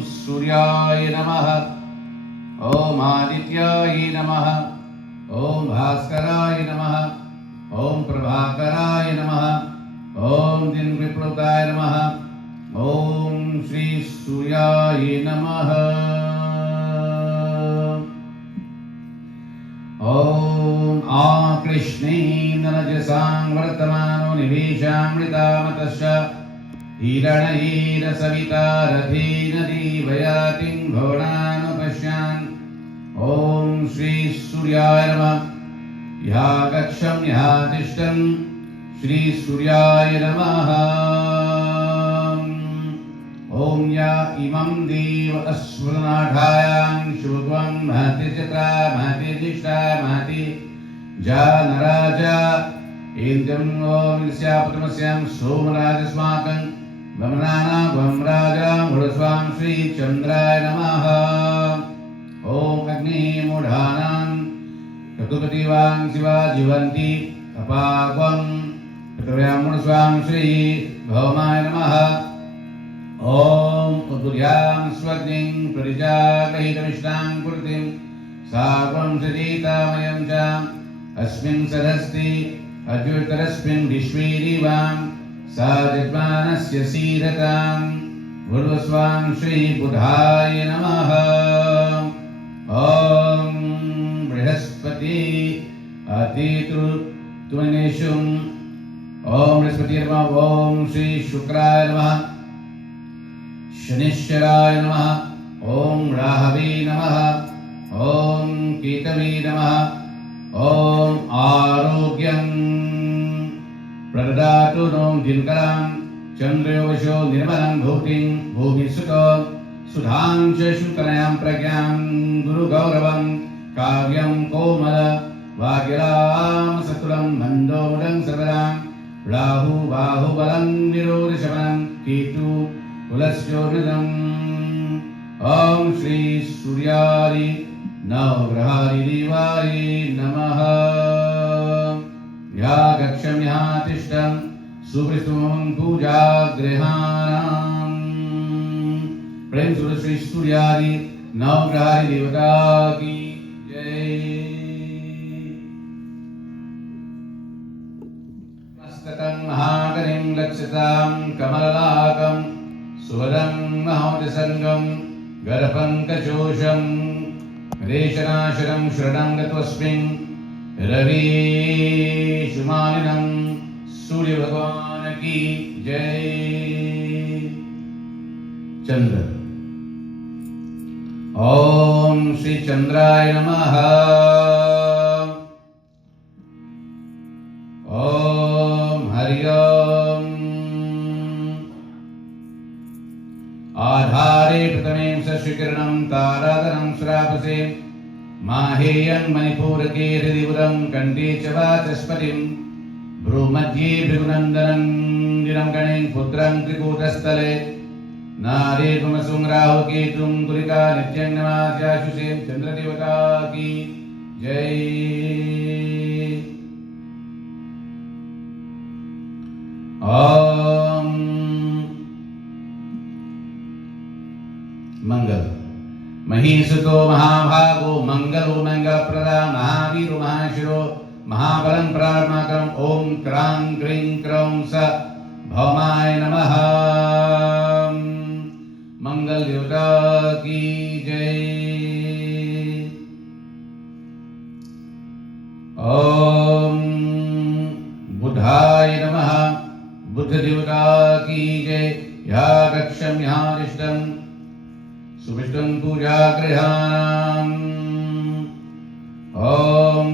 सूर्याय नमः। ओम आदित्याय नमः। ओम भास्कराय नमः। ओम प्रभाकराय नमः। ओम दिन विप्लुताय नमः। ओम श्री सूर्याय नमः। ओम आकृष्णेन्दनजसां वर्तमानो निवेशामृतामतश्च हिरणैरसविता रथेन दीवयातिं भवनानुपश्यान्। ओम श्री सूर्याय नमः। या कक्षं या तिष्ठन् श्री सूर्याय नमः। ओम या इमं देव अस्मृणाढायां शुभं महति चित्रा महति दिष्टा महति जानराजा इंद्रं ओम स्यापतमस्यां सोमराजस्माकं वमनाना वम राजा मुरस्वां श्री चंद्राय नमः। ओम अग्निमूढानां चतुपतिवां शिवा जीवन्ति अपावं पृथिव्यां मुरस्वां श्री भौमाय नमः। ओम उद्यां स्वग्निं परिजागहितमिष्टां कुर्तिं सावं सजीतामयं च अस्मिन् सरस्ति अद्युतरस्मिन् विश्वेरिवां सा यजमानस्य सीरतां भूर्भुवस्वां श्री बुधाय नमः। ओम बृहस्पति अतितुमनेशुं ओम बृहस्पति नमः। ओम श्री शुक्राय नमः। शनिश्चराय नमः। ओम राहवे नमः। ओम केतवे नमः। ओम आरोग्यं प्रददातु नो दिनकरां चन्द्रयोगशो निर्मलं भूतिं भूमिसुतो सुधां च शुतनयां प्रज्ञां गुरुगौरवं काव्यं कोमल वाग्यलां सतुलं मन्दोदं सदरां राहु बाहुबलं निरोधशमनं केतु कुलस्योर्निदम्। ओम श्री सूर्याय नवग्रहाय देवाय नमः। या कक्षं या तिष्ठं सुविष्णुं पूजागृहाणां प्रेम सुर श्री सूर्याय नवग्रहाय देवता की जय। मस्तकं महागणिं लक्षितां कमलनाकं सुवदं महोदसङ्गं गरपङ्कजोषं रेशनाशनं शरणं गतोऽस्मिन् रविशुमानिनं सूर्य भगवान की जय। चंद्र ओम श्री चंद्राय नमः। ओम हरि ओम। आधारे प्रथमें सश्विकिरणं ताराधनं श्रावसे माहेयं मणिपूरके हृदिवरं कंठे च वाचस्पतिं भ्रूमध्ये भृगुनन्दनं दिनं गणेन पुत्रं त्रिकूटस्थले नारे कुमसुं राहुकेतुं कुलिका नित्यं नमास्याशुषे चंद्रदेवता की जय। ओम मंगल महीसुतो महाभागो मंगलो मंगलप्रदा महावीरो महाशिरो महाबलं प्राणमाकरम्। ओम क्रां क्रीं क्रौं स भौमाय नमः। मंगल देवता की जय। ओम बुधाय नमः। बुध देवता की जय। या कक्षं या तिष्ठं सुविष्टं पूजागृहाणाम्। ओम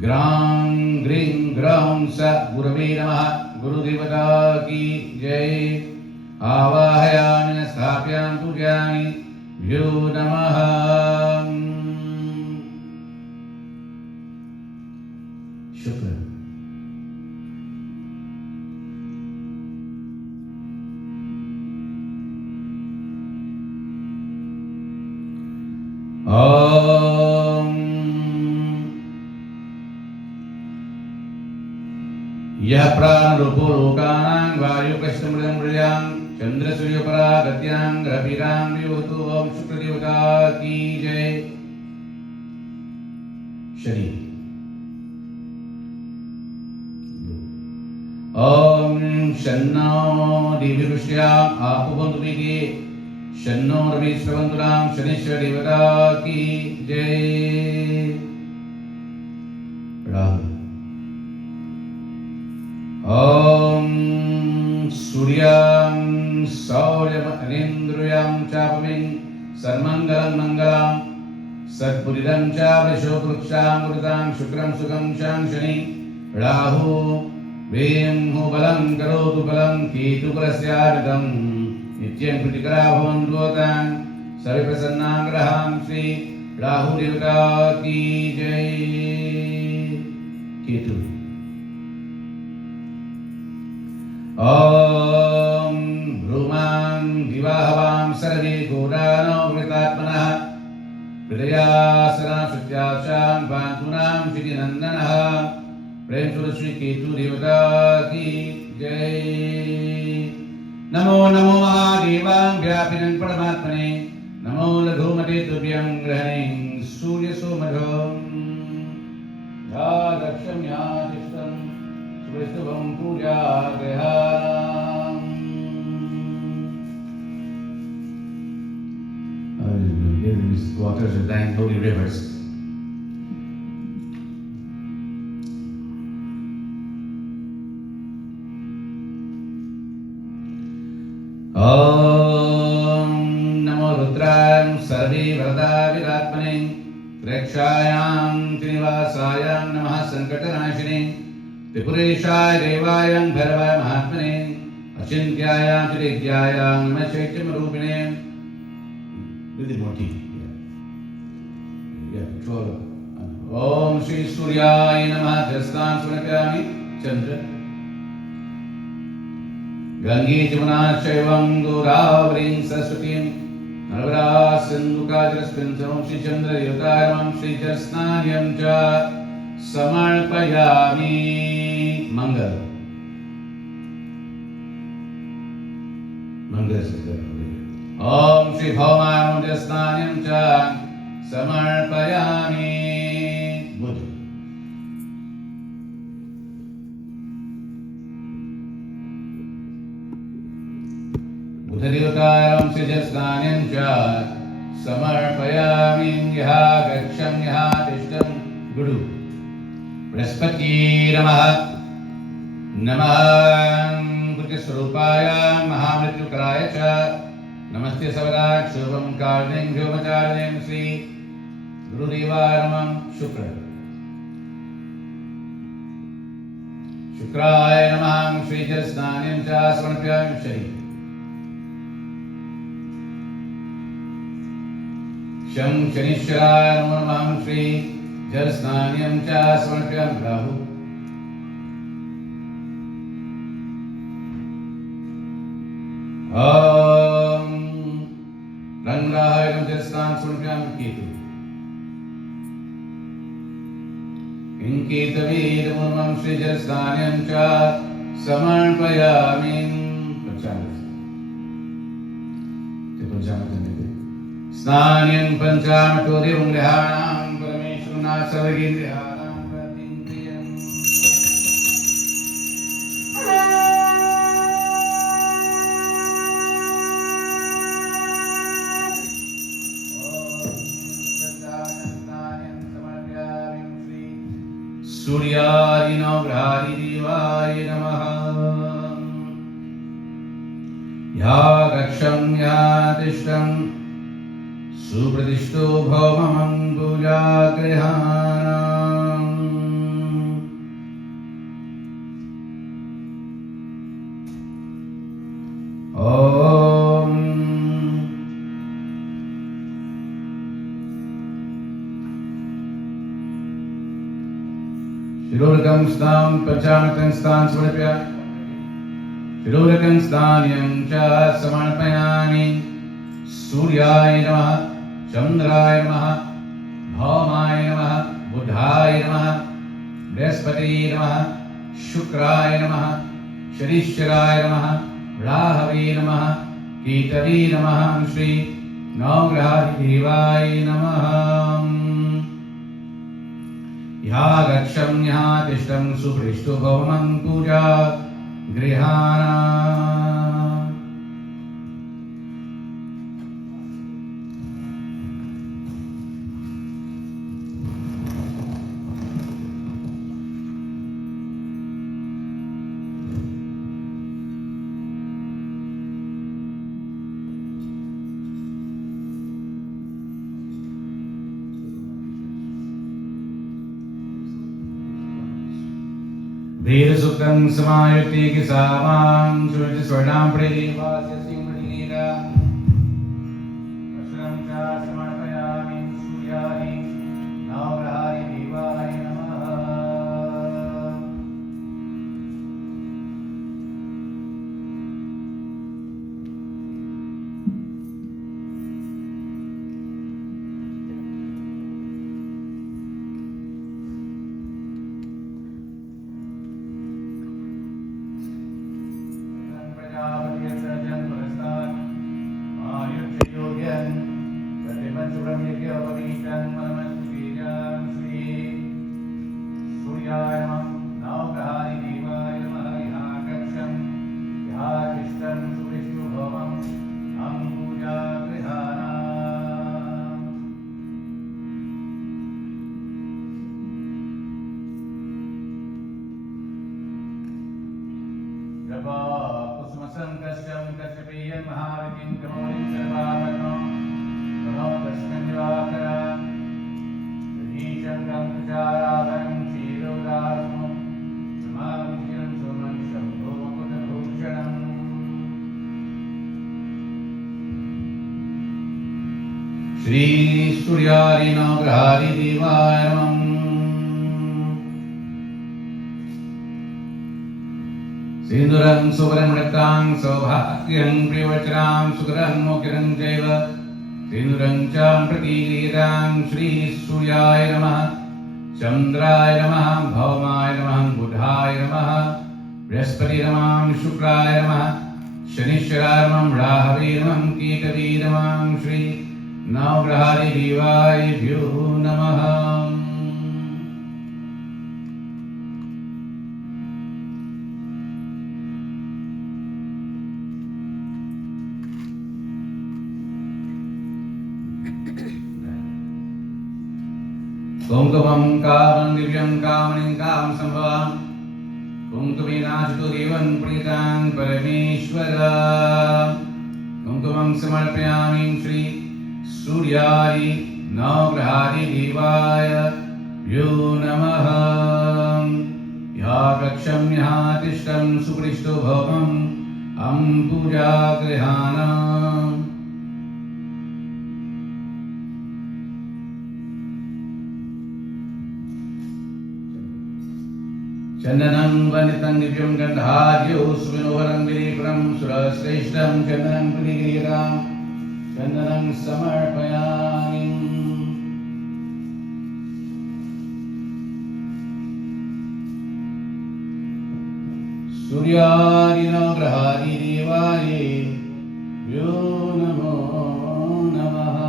ग्रां ग्रीं ग्रौं स गुरवे नमः। गुरुदेवता की जय। आवाहयामि स्थापयामि पूजयामि भ्यो नमः। शुक्र ओम यह प्राण रूपो लोकानां वायु कष्टमृतं मृजां चंद्र सूर्य परागत्यां ग्रहपीडां विभूतो ओम शुक्र देवता की जय। शनि ओम शन्नो दिव्यदृष्ट्या आपुबंधुभिः शन्नो रवि श्रवन्तुनां शनीश्वर देवता की जय। राहु ओम सूर्यं सौर्यमनिन्द्रियं चापमिं सर्वमङ्गलं मङ्गलं सत्पुरिदं च वृषोपृक्षां मृतां शुक्रं सुखं शं शनि। राहु वें बलं करोतु बलं केतुपरस्यार्धं नित्यं प्रतिकरा भवन्तु तान् सर्वे प्रसन्नां ग्रहां श्री राहु देवता की जय। केतु ओम भ्रूमां विवाहवां सर्वे घोरानो वृतात्मनः हृदयासना शुद्ध्याशां पान्तुनां श्रीनन्दनः प्रेम श्री केतु देवता की जय। नमो नमो महादेवां व्यापिनं परमात्मने नमो लघुमते तुभ्यं ग्रहणें सूर्य सोमधं या दक्षं या तिष्ठं सुविष्णुवं पूजा गृहाणाम्। These waters are dying holy rivers. ओम नमो रुद्राय सर्वे वरदा विरात्मने प्रेक्षायां त्रिनिवासायां नमः संकटनाशिने त्रिपुरेशाय देवाय भैरवाय महात्मने अचिन्त्याय त्रिविद्याय नमः चैत्यरूपिणे। विधिमूर्ति ओम श्री सूर्याय नमः जस्तां समर्पयामि चंद्र गंगे जमुना चैवं गोदावरीं सरस्वतीं नर्मदा सिन्धु काजलस्मिन् श्री चंद्र देवताय नमः श्री जलस्नानं च समर्पयामि। मंगल मंगल ओम श्री भवाय नमः जलस्नानं च समर्पयामि। बुध बुधदेवताय नमः श्री जलस्नानं च समर्पयामि। यः गच्छं यः तिष्ठं गुरु बृहस्पति नमः नमः कृतिस्वरूपाय महामृत्युकराय च नमस्ते सर्वदा शुभं कारणं व्योमचारिणं श्री गुरुदेवाय नमः। शुक्र शुक्राय नमः श्री जलस्नानं च समर्पयामि। शनि शं शनीश्वराय नमो नमः श्री जलस्नानं च समर्पयामि। राहु ओम रंगाय नमः जलस्नानं समर्पयामि। केतु केतवे नमो नमः श्री जलस्नानं च समर्पयामि। स्नानं पंचामृतोदेवं ग्रहाणां परमेश्वरना सर्वेन्द्रियाणां प्रतिन्द्रियम्। सूर्यादिनो ग्रहादिदेवाय नमः। या गच्छं या तिष्ठं सुप्रतिष्ठो भवमं पूजागृहाणाम्। ओम शिरोरकं स्नां पंचामृतं स्नानं समर्पयामि। शिरोरकं स्नानं च समर्पयामि। सूर्याय नमः चंद्राय नमः भौमाय नमः बुधाय नमः बृहस्पतये नमः शुक्राय नमः शनीश्वराय नमः राहवे नमः कीटवे नमः श्री नवग्रहाधिदेवाय नमः या गच्छं या तिष्ठं सुपृष्टो भवनं पूजा गृहाणा वेदसुक्तं समायुक्ते किसामां श्रुति स्वर्णां प्रेवास्य सिंहलीला वस्त्रं च समर्पयामि सूर्याय नवग्रहाय देवाय नमः श्री सूर्यारि नवग्रहारि देवाय नमः सिन्दूरं सुवर्णमृतां सौभाग्यं प्रियवचनां सुकरं मोक्षं चैव सिन्दूरं च प्रतीकीरां श्री सूर्याय नमः चन्द्राय नमः भौमाय नमः बुधाय नमः बृहस्पति नमः शुक्राय नमः शनिश्चराय नमः राहवे नमः केतवे नमः श्री नवग्रहारि देवायभ्यो नमः कुङ्कुमं कामं दिव्यं कामनिं कामं सम्भवां कुङ्कुमेनाचितो देवं प्रीतां परमेश्वर कुङ्कुमं समर्पयामि श्री सूर्याय नवग्रहारि देवाय यो नमः या कक्षं यः तिष्ठं सुपृष्टो भवम् पूजा गृहाणा चन्दनं वनितं दिव्यं गन्धाद्यो सुविनोहरं विलेपनं सुरश्रेष्ठं चन्दनं प्रीतिगीतां चन्दनं समर्पयामि सूर्यादि नवग्रहादि देवाय यो नमो नमः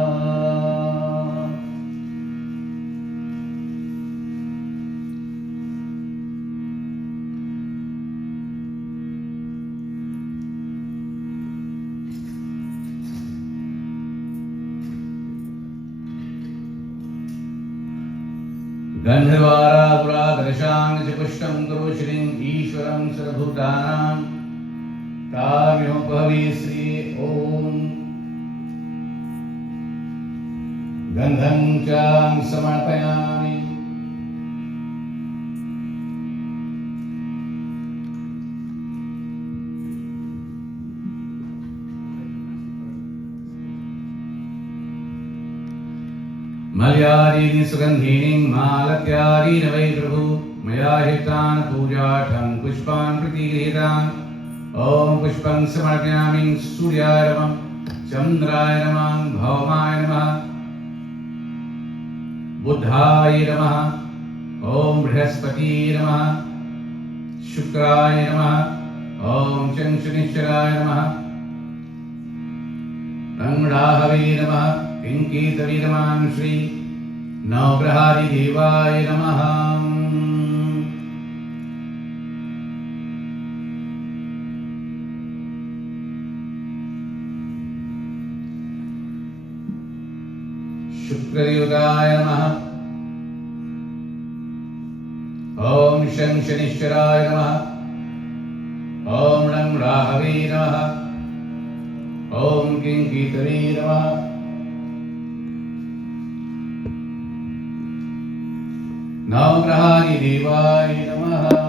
गन्धर्वारापुरादर्शां च पुष्टं करो श्रीं ईश्वरं सर्वभूतानां ताम्योपहवे श्री ॐ गन्धं च समर्पयामि मल्यादीनि सुगन्धीनि मालत्यादीनि वै प्रभु मया हितान् पूजार्थं पुष्पान् प्रतिगृहीतान् ॐ पुष्पं समर्पयामि सूर्याय नमः चन्द्राय नमः भौमाय नमः बुधाय नमः ॐ बृहस्पति नमः शुक्राय नमः Om Shniश्चराय नमः रंगराहवे नमः पिंकीतवे नमः श्री नवग्रहादि देवाय नमः शुक्रदेवताय नमः ओम शनिश्चराय नमः ओम रंगराहवे नमः ओम किंकीतवे नमः नवग्रहादि देवाय नमः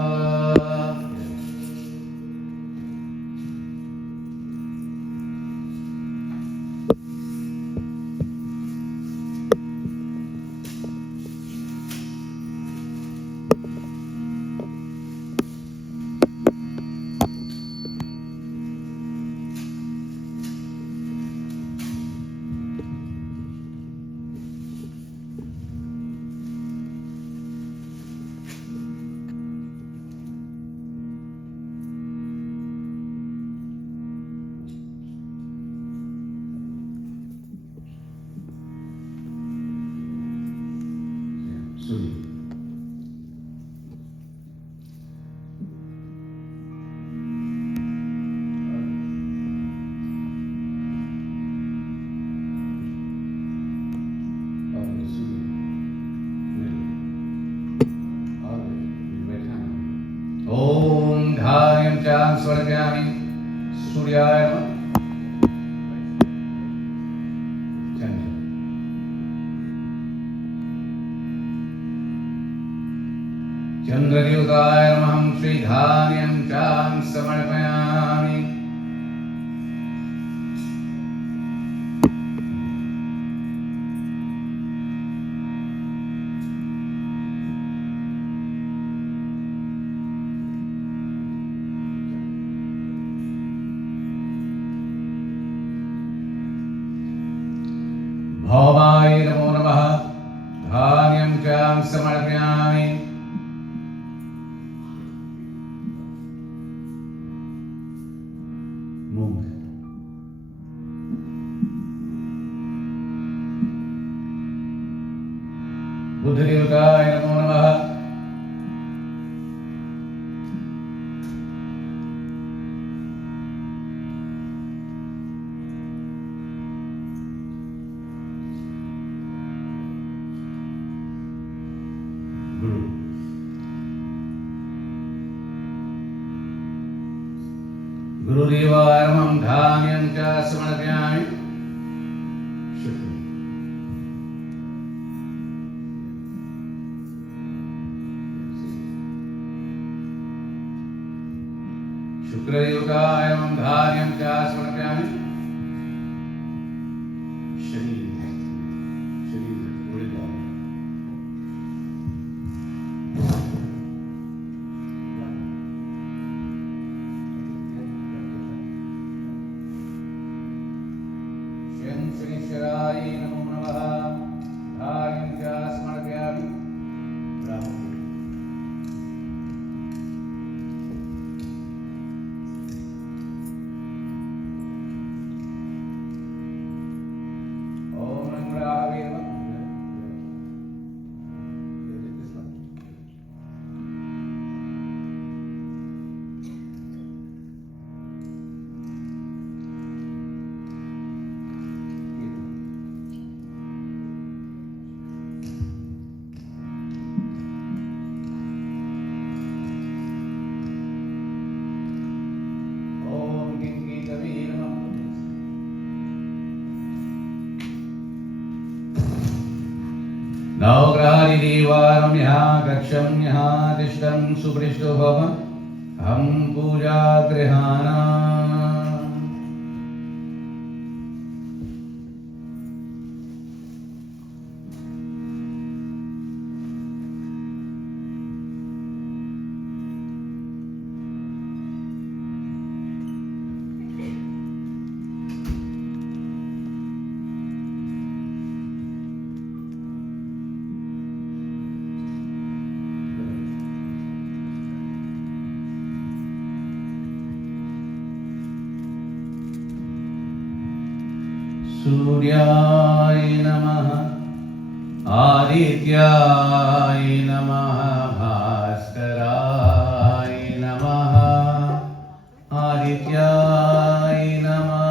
ओम धार्यं च स्वर्गामि सूर्याय नमः चंद्रदेवताय नमः श्रीधार्यं च समर्पयामि भवाय नमो नमः धार्यं च समर्पयामि मूंग बुद्धदेवताय नमो नमः गुरुदेवाय नमः धार्यं च समर्पयामि शुक्रदेवताय नमः धार्यं च समर्पयामि श्री शनिश्चराय नमो नमः धार्यं च समर्पयामि ओम रंगराहवे नमः नवग्रहादिदेवारं यः कक्षं यः तिष्ठं सुपृष्टो भवन् अहं पूजा गृहाणाम् सूर्याय नमः आदित्याय नमः भास्कराय नमः आदित्याय नमः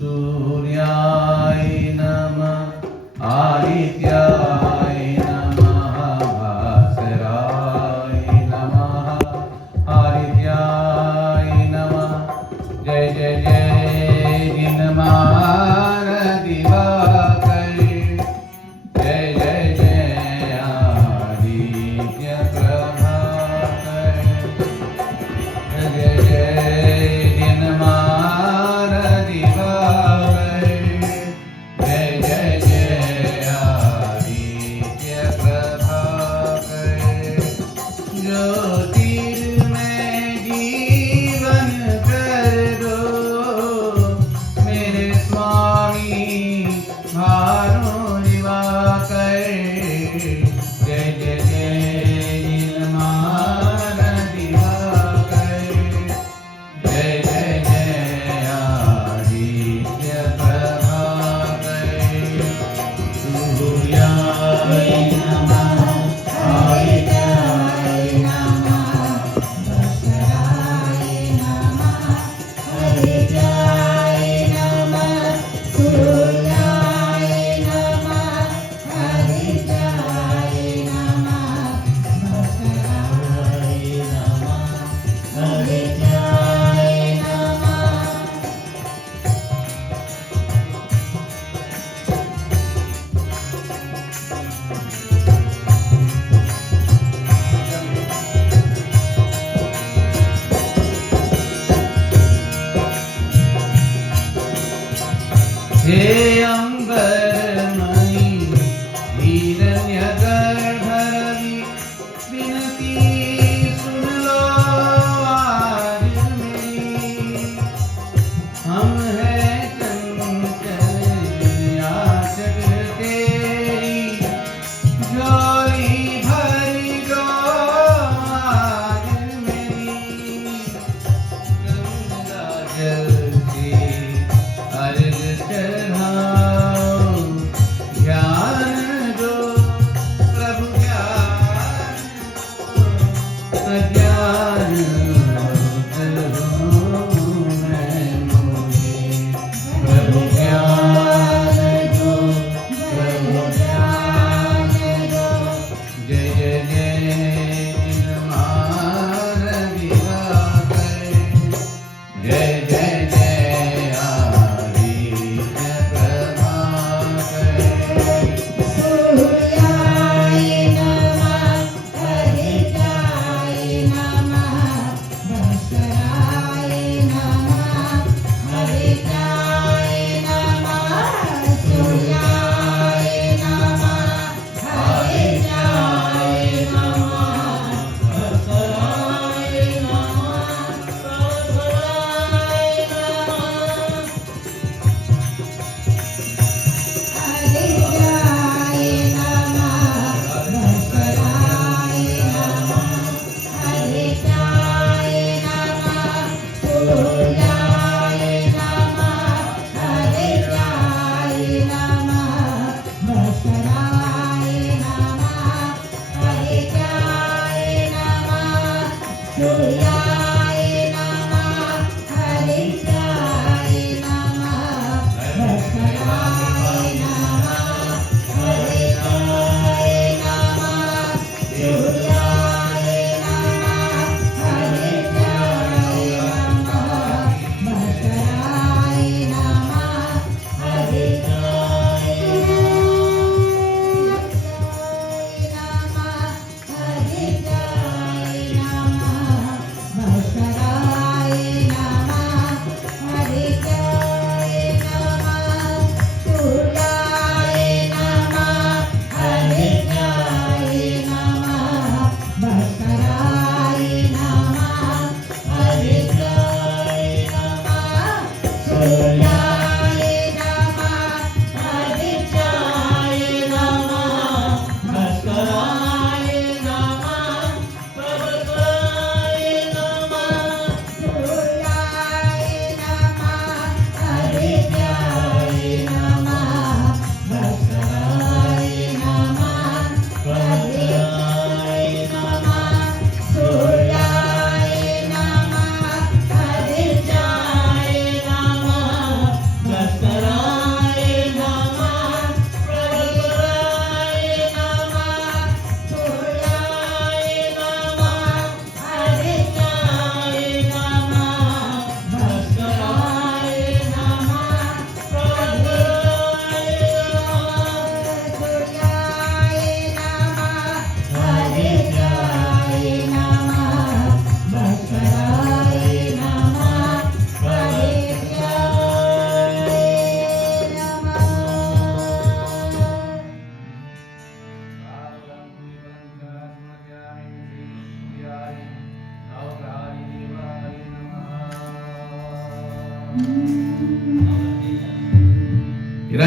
सूर्याय नमः आदित्याय नमः भास्कराय नमः आदित्याय नमः जय जय जय जिनमार दिवाकर जय जय जय आदित्य प्रभाकर जय जय जिनमार दिवाकर जय जय जय आदित्य प्रभाकर ज्योतिर्मय जीवन कर दो मेरे स्वामी भानु दिवाकर जय जय जय नीलमार दिवाकर जय जय जय आदित्य प्रभाकर सूर्याय नमः आदित्याय नमः भास्कराय नमः आदित्याय नमः सूर्याय नमः आदित्याय नमः भास्कराय नमः आदित्याय नमः हे अम्बरमणि हिरण्यगर्भरवि विनती सुन लो आज मेरी हम हैं चंचल याचक तेरी झोली भरी दो आज मेरी गंगा जल से अर्घ चढ़ाए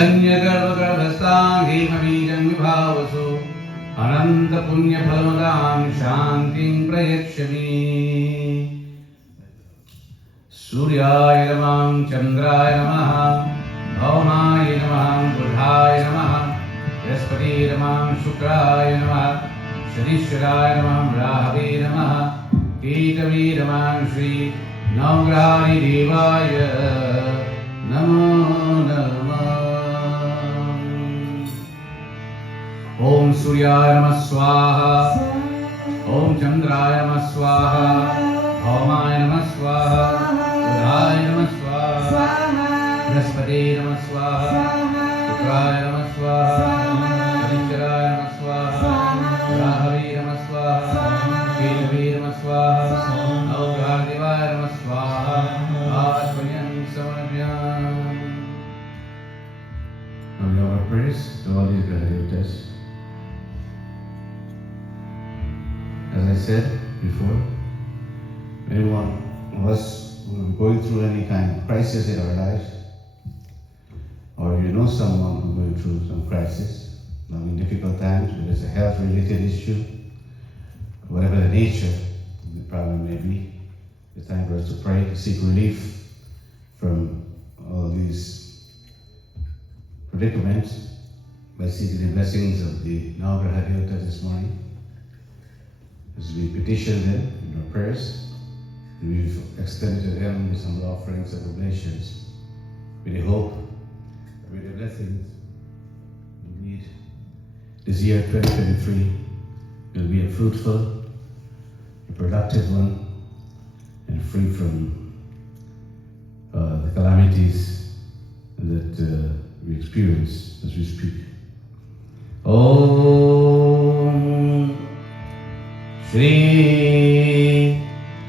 हिरण्यगर्भगर्भस्थां हेमबीजं विभावसु अनन्तपुण्यफलमदां शान्तिं प्रयच्छमि। सूर्याय नमः, चन्द्राय नमः, भौमाय नमः, बुधाय नमः, बृहस्पतिये नमः, शुक्राय नमः, शनीश्वराय नमः, राहवे नमः, केतवे नमः, श्री नवग्रहाधिदेवाय नमो नमः। ओम सूर्याय नमः स्वाहा, ओम चंद्राय नमः स्वाहा, भौमाय नमः स्वाहा, बुधाय नमः स्वाहा, बृहस्पतिये नमः स्वाहा, शुक्राय नमः स्वाहा, शनीश्वराय नमः स्वाहा, राहवे नमः स्वाहा, केतवे नमः स्वाहा, नवग्रहाधिदेवाय नमः स्वाहा। आत्मयं समर्पयामि। Now we offer praise to all these graduates. As I said before, anyone of us who are going through any kind of crisis in our lives, or you know someone who is going through some crisis, now in difficult times, whether it's a health-related issue, whatever the nature of the problem may be, it's time for us to pray, to seek relief from all these predicaments by seeking the blessings of the Navagraha Devatas this morning. As we petition them in our prayers, and we extend to them some offerings of oblations, with the hope, with the blessings, indeed, this year 2023 will be a fruitful, a productive one, and free from the calamities that we experience as we speak. Om Shri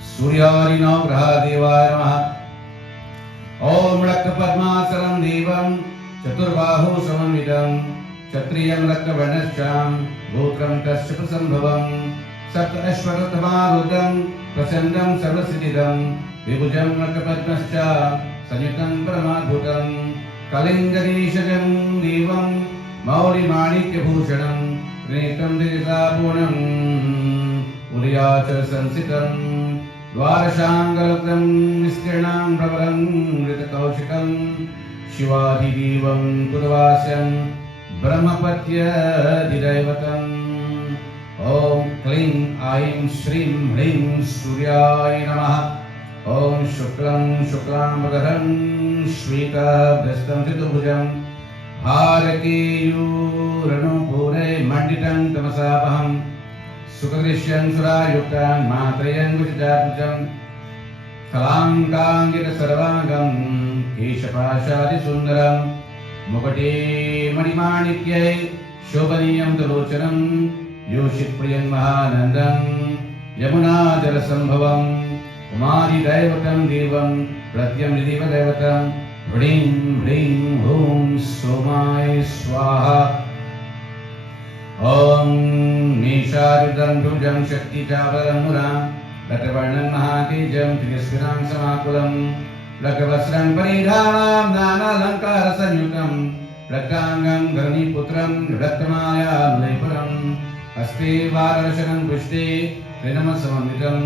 Suryari Navgrahadevaya Namaha. Om Rakta Padmasaram Devam Chaturbahu Samamidam Kshatriyam Rakta Varnascham Gotram Tasya Prasambhavam Sapta Ashwarathamaruddham Prasandam Sarvasiddham Vibhujam Rakta Padmascha Sanyutam Paramadbhutam Kalingadishajam Devam Mauri Manikya Bhushanam Netam Diritapunam Udayacha Sansitam Dvarashangalakram Niskirnam Pravaram Ritakaushikam Shivadidevam Purvasyam Brahmapatya Didaivatam. Om Klim Aim Shrim Hrim Suryaya Namaha. Om Shuklam Shuklam Bhadram Shveta Bhastam Chitubhujam Bharakeyu Pure Manditam Tamasapaham Sukadrishyam Surayuktam Matrayam Vishajapujam Kalamkangita Sarvangam Keshapashadi Sundaram Mukate Manimaниkyai Shobhaniyam Talochanam Yoshit Priyan Mahanandam Yamuna Jalasambhavam Umadi Daivatam Devam Pratyam Nidhiva Daivatam Vrim Vrim Om Somai Swaha. Om Nishadudam Dhujam Shakti Chavaram Muram Latavarnam Mahakejam Trigasvinam Samakulam Lakavasram Paridhanam Nana Lankara Sanyutam Rakangam Dharani Putram Rattamaya Naipuram Aste Varashanam Pushte Trinamasamitam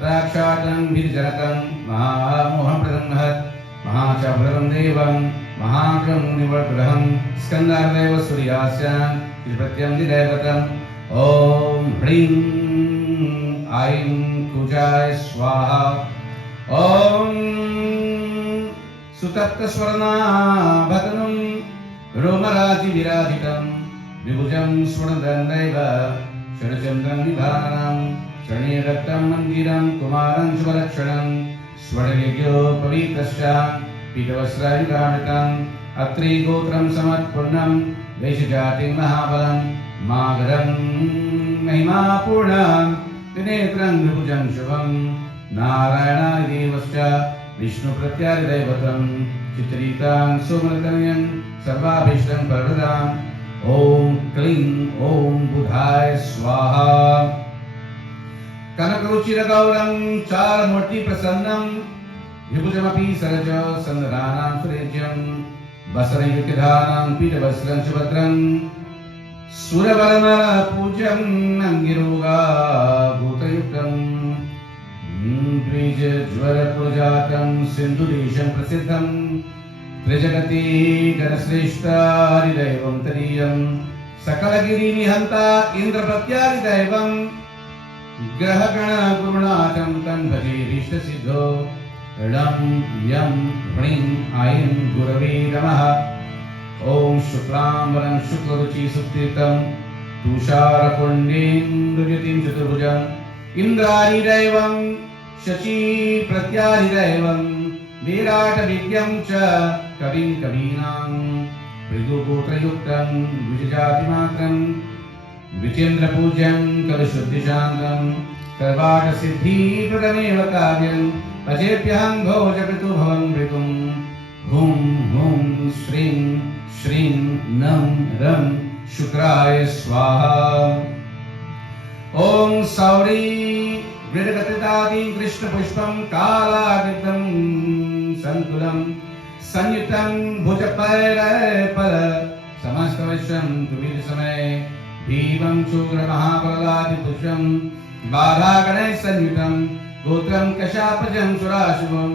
Rakshatam Virjanatam Mahamoham Pradamhat Mahachabharam Devam Mahakram Nivargraham Skandardeva Suryasyam Pratyam Didaivatam. Om Hrim Aim Kujaya Swaha. Om Sutapta Swarna Bhatanam Romaraji Viraditam Vibhujam Swarnadandaiva Shanachandram Vibhanam Sharnirattam Mandiram Kumaram Shubalakshanam Swarnagyo Pavitasya Pitavasrayukamitam Atri Gotram Samatpurnam Vaishajatim Mahabalam Magaram Mahimapurnam Vinetram Vibhujam Shubham Narayana Devasya Vishnu Pratyari Daivatam Chitritam Sumratanyam Sarvabhishtam Paradam. Om Klim Om Budhaya Swaha. Kanakaruchira Gauram Charamurti Prasannam Vibhujamapi Saraja Sandaranam Surejam Vasarayukidhanam Pitavasram Shubhadram Suravarana Pujam Nangiroga Bhutayukam Dvija Jvara Pujatam Sindhudesham Prasiddham Trijagati Ganasreshta Hridaivam Tariyam Sakalagiri Nihanta Indrapatyari Daivam Grahagana Gurunatam Tan Bhaje Rishta Siddho Ram Yam Hrim Aim Gurave Namaha Om Shuklam Varam Shuklaruchi Suttirtam Tushara Kundin Duryatim Chaturbhujam Indrari Daivam Shachi Pratyari Daivam Virata Vidyam Cha Kavim Kavinam Pridu Putra Yuktam Vijayati Matram Vichendra Pujam Kavishuddhi Shantam Karvata Siddhi Pradameva Karyam Pajepyam Ghojapitu Bhavan Vritum Hum Hum Shrim Shrim Nam Ram Shukraya Swaha Om Sauri Vridagatitadi Krishna Pushpam Kala Agritam Sankulam Sanyutam Bhujapaira Pala Samasthavisham Tuvir Samay Bhivam Chugra Mahaparalati Pusham Badhagane Sanyutam Gotram Kashapajam Surashubam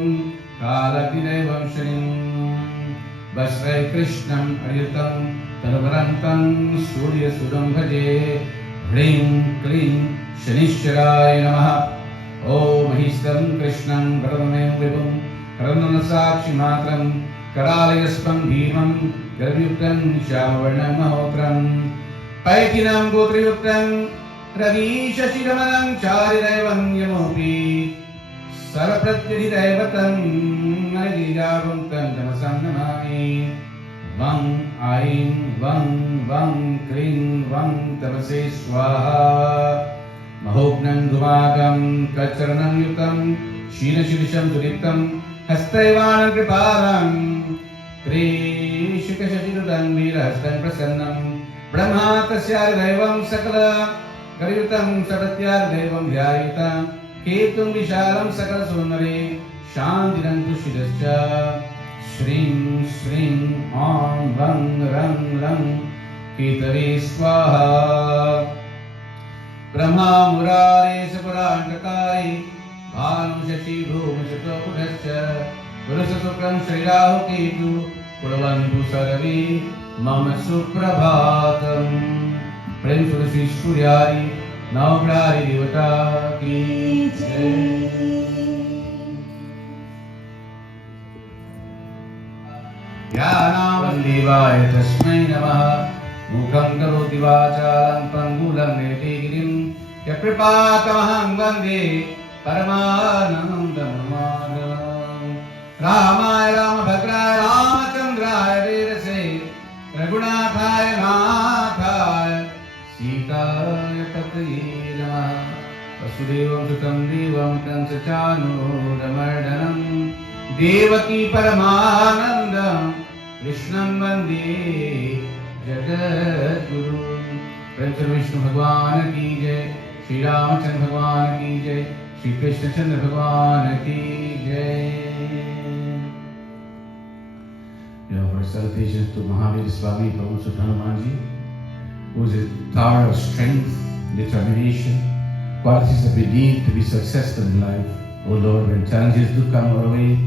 Kalagdidevam Shrim Vasray Krishnam Ariyatam Tanavarantam Surya Sudam Bhaje Hrim Klim Shanishcharai Namaha Om Mahistam Krishnam Bharamam Vibhum Karananasakshi Matram Karalayaspam Bhimam Garbhyuktam Shamavarnam Mahotram Paikinam Gotriyuktam Ravi Shashiramanam Charidaivam Yamopi Sarapratyadidaivatam Nadijaguntam Tamasam Namami Vam Aim Vam Vam Kling Vam Tamase Swaha Mahognan Dhumagam Kacharanam Yutam Shina Shivisham Duriptam Hastaivan Kriparam Trishika Shashirudam Virahastan Prasannam Brahma Tasyar Daivam Sakala Karyutam Sadatyar Daivam Vyayita Ketum Vishalam Sakala Sunare Shantiram Tushidascha Shrim Shrim Om Vang Rang Lang Ketave Swaha Brahma Murare Sapurantakai Bhanu Shashi Bhuma Shato Pudascha Purusa Sukram Shri Rahu Ketu Kulavantu Saravi Mama Suprabhatam Prem Surasi Suryari Navgrari Devata Ki Jai Jnanam Devaya Tasmai Namaha Mukham Karoti Vachalam Pangulam Nete Girim Yakripatamaham Vande Paramanandam Madhavam Ramaya Ramabhadraya Ramachandraya Vedase Raghunathaya Nathaya Sitaya Pataya Namaha Vasudevam Sutam Devam Kansachanudamardhanam Devaki Paramanandam Krishnam Vande Jagadguru Prem Shri Vishnu Bhagwan Ki Jai Shri Ramachandra Bhagwan Ki Jai Shri Krishna Chandra Bhagwan Ki Jai. We offer salutation to Mahavir Swami Prabhu Hanumanji, who is a tower of strength, determination, qualities that we need to be successful in life. O Lord, when challenges do come our way,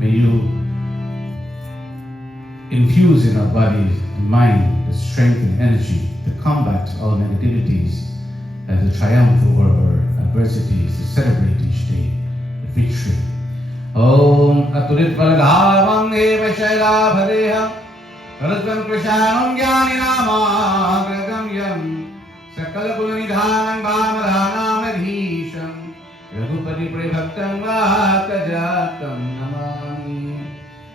may you infuse in our body and mind the strength and energy to combat all negativities and to triumph over our adversities, to celebrate each day the victory. Om Aturit Valadhavam Eva Shaila Bhadeha Radvam Krishanam Jnaninama Gradam Yam Sakala Punanidhanam Bhamadhanam Adhisham Raghupati Prabhaktam Vatajatam Namami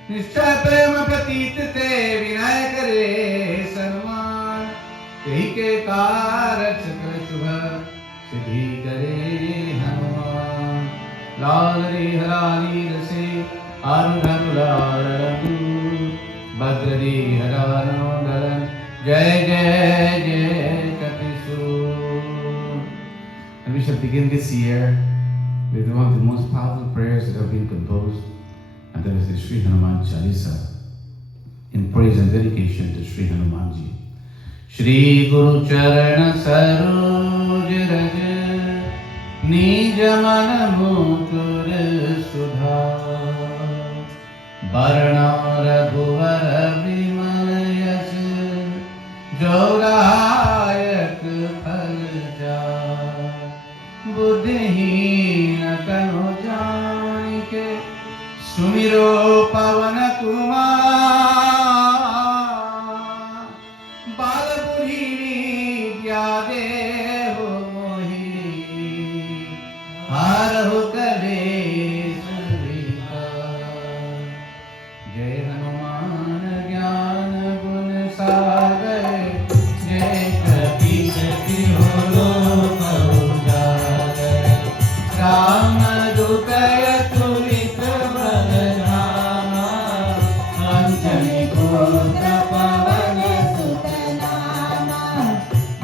Nishchay Prema Pratit Te Vinay Kare Sanuman Tehi Ke Karaj Sakala Shubha Siddhi Kare Hanuman Lal Re Harali Rase Arunarularam Bhadradi Haranondaram Jai Jai Jai Kapisu. And we shall begin this year with one of the most powerful prayers that have been composed, and that is the Sri Hanuman Chalisa. in praise and dedication to Shri Hanumanji. Shri Guru Charana Saroj Raj Nij Mana Mukur Sudha Varna Raghuvar Vimal Yas Jorayak Phalja Buddhihin Kano Janike Sumiro Pavan Kumar Balapuri Gyade Ho Mohi Harahu Kare Surika Jai Hanuman Gyan Gun Sagar Jai Kapis Tiholo Paujagar Ram Dutaya Tulit Bhavanama Anjani Putra Pavan Sutanama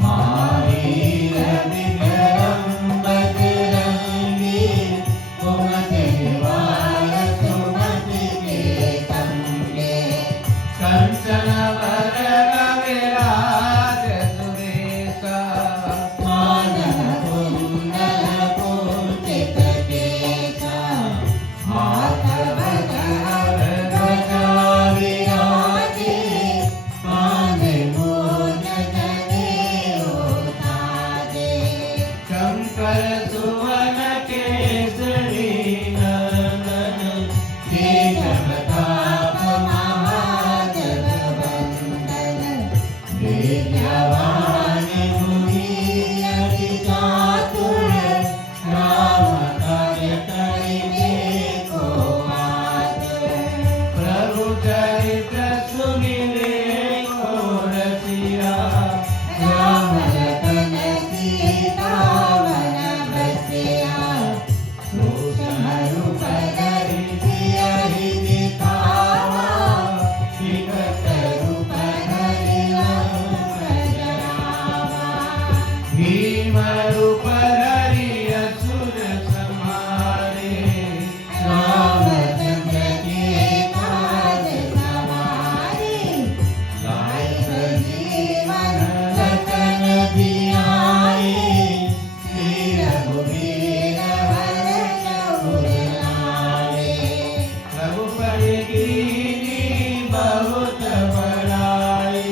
Mahira Vigaram Bajrangi Kumate Vara Sumati Ketamge Kanchana Varana Viraj Suresa Madana Kundala Purchita Kesa Mata Vajara Raja Virati Mane Moja Jane Otade Shankar Suvana Kesari Nandana Dejavatapa Mahajagavandana Devyavani Muni Adichatura Rama Karya Karine Ko Matur Prabhu Charitra Sunile Ko Rasiya Rama Lakshmana Sita Mana Basiya Susamaru Padari Siya Hiditava Vikataru Padari Lamprajava Bhimaru Padari Asura Samhare Ramachandra Ke Kaaj Samare Lai Sanjeevan Lakhan Diyaye Shri Raghuvira Harsha Urlaye Raghupati Kini Bahut Badai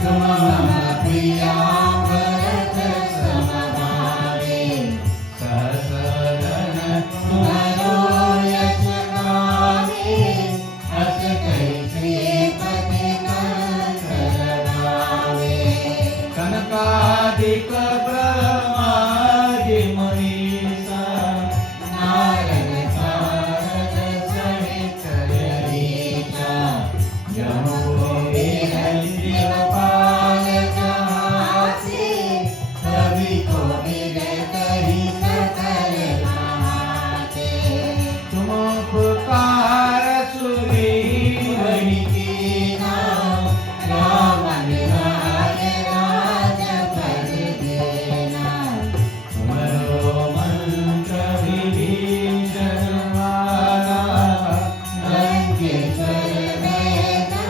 Tum Mama Priya Bharat Samavare Sasaran Tumharo Yash Gaane As Kai Sripati Kankarave Kanakadik Brahmadi Munisa Narada Sarada Sahit Yarisha Jamo Virajivapal Jahati Ravi Ko Viratari Sakal Mahate Tumo Pukar Suri Vanikina Raman Raja Raja Pardena Tumaro Mantra Vibhishanvara Lankeshwar Veda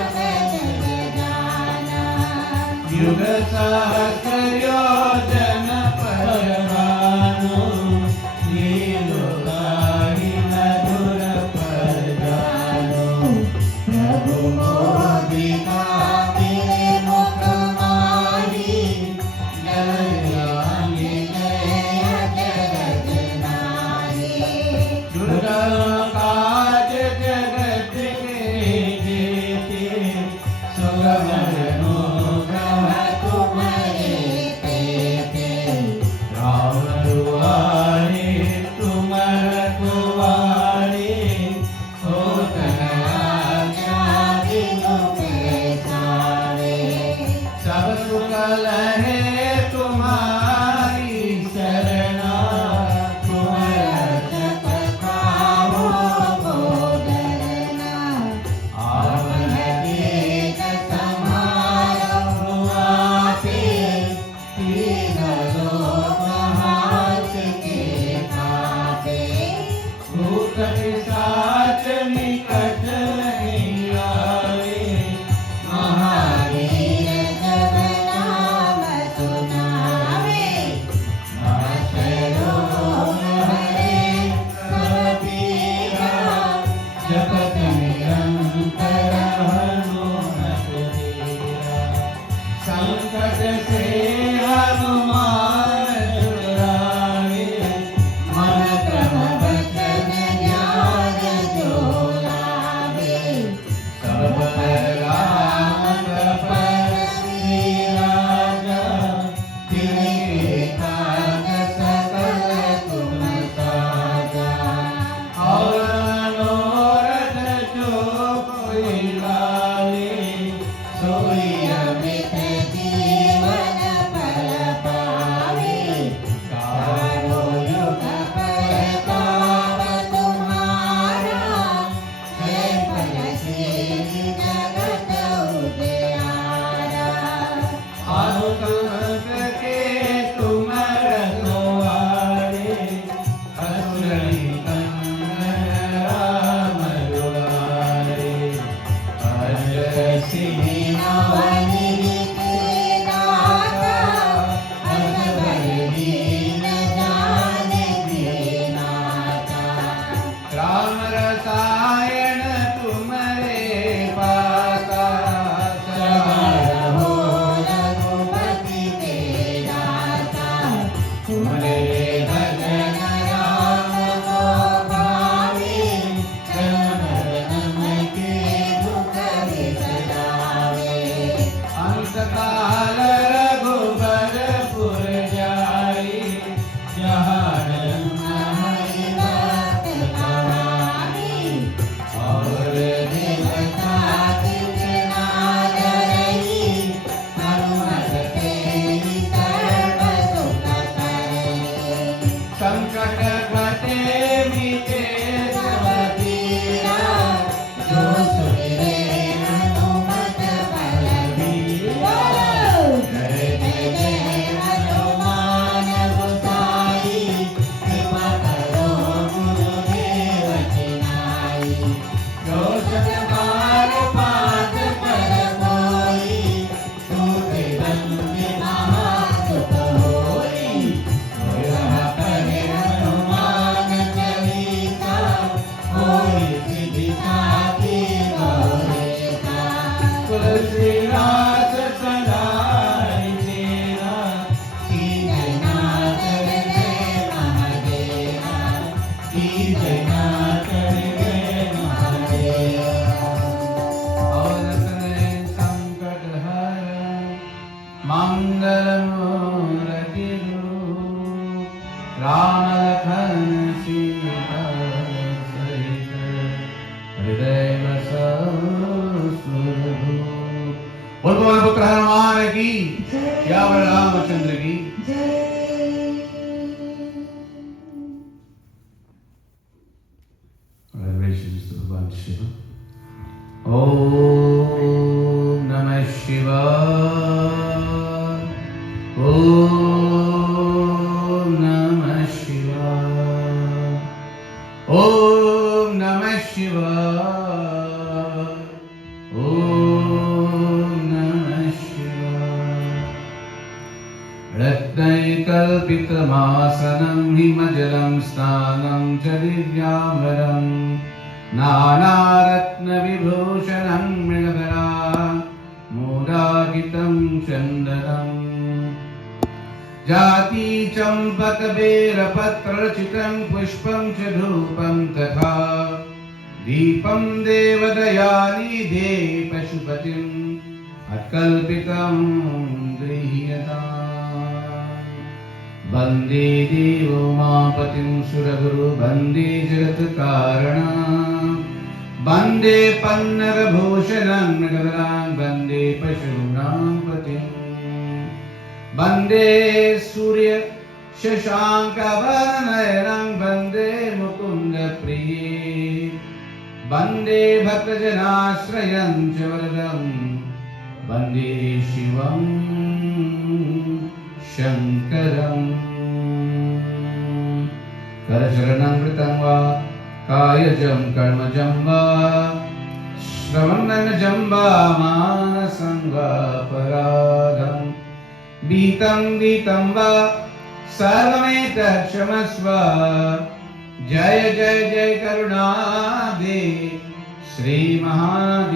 Vajrajana Yuga Sahasra Yojana Paravanu Nilokari Madhura Pardanu Prabhu Modika Mere Mukhamari Jayani Jaya Jagatnani Durga Kaaj Jagat Ke Jete Sugamar Nugrah Tumhare Pe रत्नैकल्पितमासनं हिमजलं स्नानं च दिव्याम्बरं नानारत्नविभूषणं मृगधरा मोदागितं चन्दनम् जाति चम्पकबेरपत्ररचितं पुष्पं च धूपं तथा दीपं देवदयानि देहि पशुपतिम् अकल्पितं गृह्यताम् वन्दे देवोमापतिं सुरगुरु वन्दे जगत्कारणं वन्दे पन्नगभूषणं मृगधरां वन्दे पशूनां पतिम् वन्दे सूर्य शशाङ्कवर्णनयनं वन्दे मुकुन्दप्रिये वन्दे भक्तजनाश्रयं च वरदं वन्दे शिवं शङ्करम् करचरणमृतं वा कायजं कर्मजं वा श्रवणनजं वा मानसं वा पराधं गीतं गीतं वा सर्वमेतत् क्षमस्व जय जय जय करुणादे श्री महादेव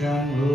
शंभो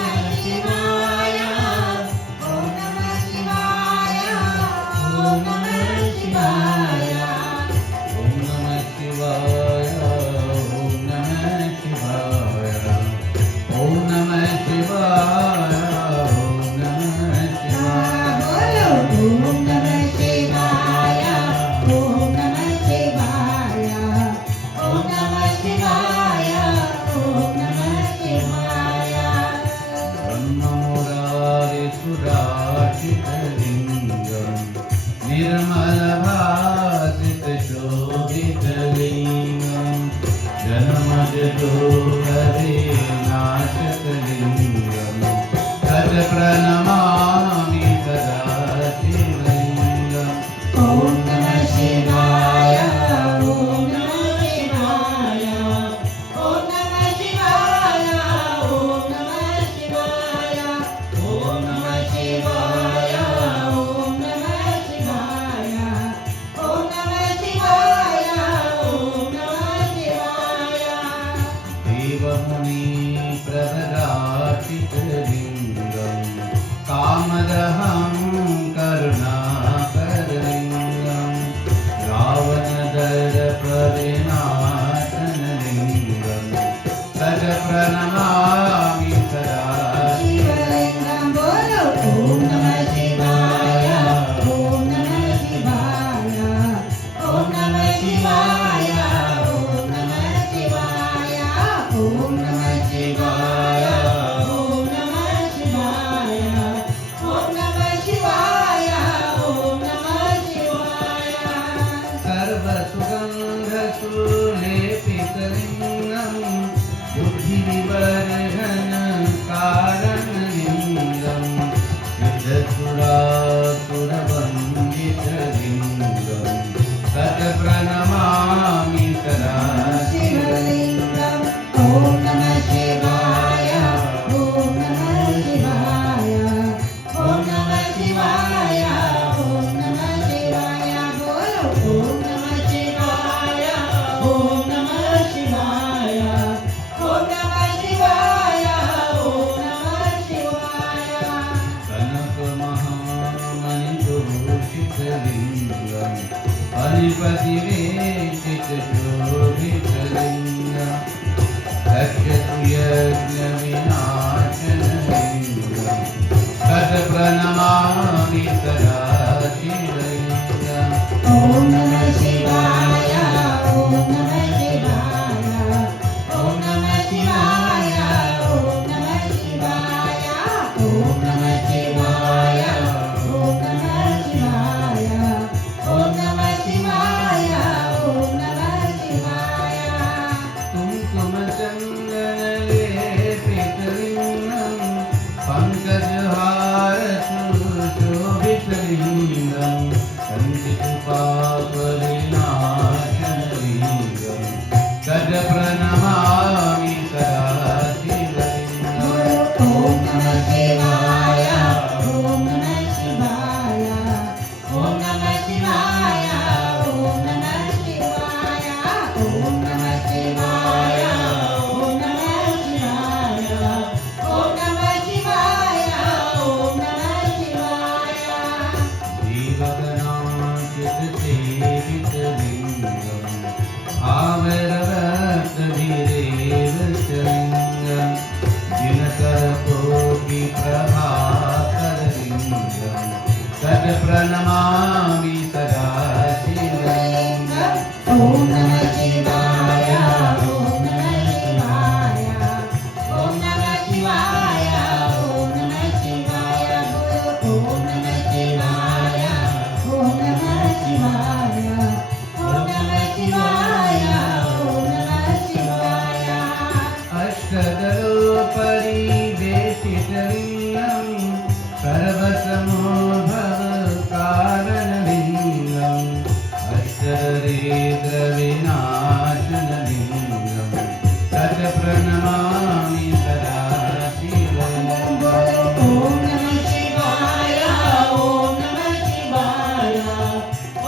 विनाशकलिङ्गं तत् प्रणमामि सदा शिवलिङ्गम् ॐ नमः शिवाय ॐ नमः शिवाय ॐ नमः शिवाय ॐ नमः शिवाय ॐ नमः शिवाय ॐ नमः शिवाय ॐ नमः शिवाय ॐ नमः शिवाय देवमुनि प्रददाचितलिङ्गं कामदहं करुणाकरलिङ्गं रावणदर्पविनाशनलिङ्गं तत् प्रणमामि सदा शिवलिङ्गं बोलो ॐ नमः शिवाय ॐ नमः शिवाय ॐ नमः शिवाय ॐ नमः शिवाय ॐ नमः शिवाय ॐ नमः शिवाय ॐ नमः शिवाय ॐ नमः शिवाय सर्वसुगन्धसुलेपितलिङ्गं बुद्धिविवर्धनकारणलिङ्गं सिद्धसुरासुरवन्दितलिङ्गं तत् प्रणमामि सदा शिवलिङ्गं ॐ नमः शिवाय ॐ नमः शिवाय ॐ नमः शिवाय ॐ नमः शिवाय बोलो ॐ नमः शिवाय ॐ नमः शिवाय ॐ नमः शिवाय ॐ नमः शिवाय कनकमहामणिभूषितलिङ्गं अधिपतिवेशितशोभितलिङ्गं रक्षतु यज्ञविनाशनलिङ्गं तत् प्रणमामि सदा शिवलिङ्गम् ॐ नमः शिवाय ॐ नमः शिवाय ॐ नमः शिवाय ॐ नमः शिवाय ॐ नमः शिवाय ॐ नमः शिवाय ॐ नमः शिवाय ॐ नमः शिवाय कुङ्कुमचन्दनलेपितलिङ्गं पङ्कजहारसुशोभितलिङ्गं कञ्चित्पापविनाशनलिङ्गं तत् प्रणमामि सदा शिवलिङ्गम् ॐ नमः शिवाय ॐ नमः शिवाय ॐ नमः शिवाय ॐ नमः शिवाय ॐ नमः शिवाय ॐ नमः शिवाय ॐ नमः शिवाय ॐ नमः शिवाय जीवगणाचितसेवितलिङ्गं आवरवक्तभिरेवचलिङ्गं दिनकरकोटिप्रभाकरलिङ्गं तत् प्रणमामि सदा शिवलिङ्गम् ॐ नमः शिवाय ॐ नमः शिवाय ॐ नमः शिवाय ॐ नमः शिवाय ॐ नमः शिवाय ॐ नमः शिवाय ॐ नमः शिवाय ॐ नमः शिवाय अष्टदलोपरिवेशितलिङ्गं सर्वसमोभवकारणलिङ्गम् अष्टदरिद्रविनाशनलिङ्गं तत् प्रणमामि सदा शिवलिङ्गम् ॐ नमः शिवाय ॐ नमः शिवाय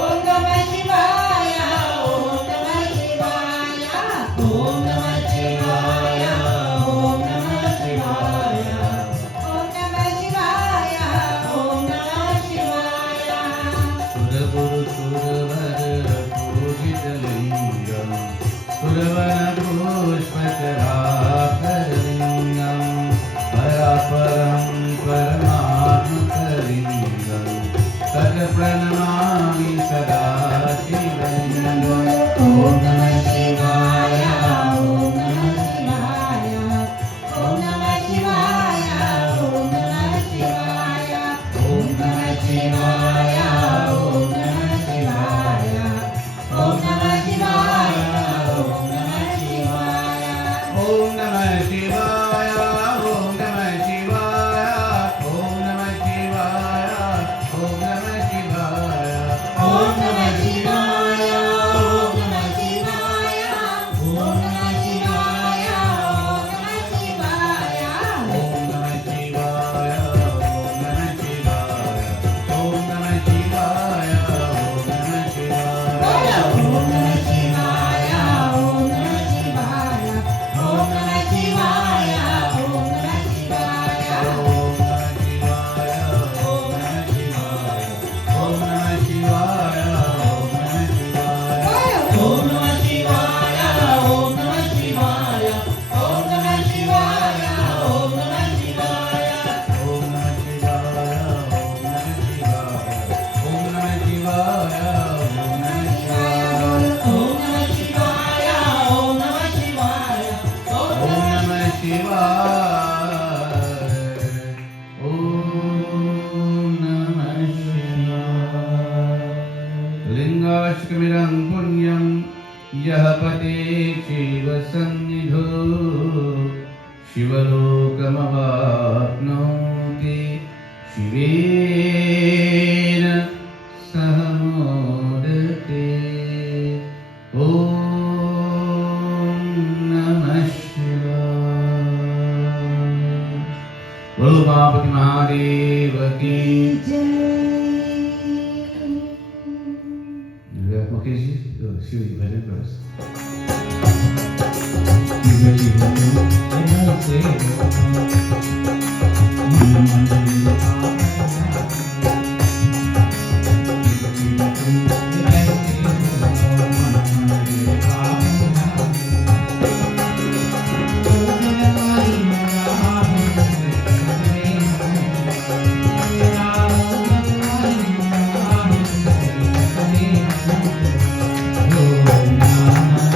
ॐ नमः शिवाय ॐ नमः शिवाय ॐ नमः शिवाय ॐ नमः शिवाय ॐ नमः शिवाय ॐ नमः शिवाय सुरगुरुसुरवरपूजितलिङ्गं सुरवनपुष्पचराभरणलिङ्गं Om Namah Shivaya, Om Namah Shivaya, Om Namah Shivaya, Om Namah Shivaya, Om Namah Shivaya, Om Namah Shivaya, Om Namah Shivaya, Om Namah Shivaya. Om Namah Shivaya, Om Namah Shivaya, Om Namah Shivaya, Om Namah Shivaya. Om Namah Shivaya, Om Namah Shivaya, Om Namah Shivaya, Om Namah Shivaya. Om Namah Shivaya, Om Namah Shivaya, Om Namah Shivaya, Om Namah Shivaya, Om Namah Shivaya, Om Namah Shivaya, Om Namah Shivaya. Om Namah Shivaya, Om Namah Shivaya, Om Namah Shivaya, Om Namah Shivaya, Om Om Namah Namah Shivaya, Om Namah Shivaya. Lingashkamiram punyam yahapate shiva sannidho shivalokamavatnoti shivena sahamodate. Om Namah Shivaya. Bolo Bhagavati Mahadeva ki. Mukherjee, Shri Bhajan first. Om Namah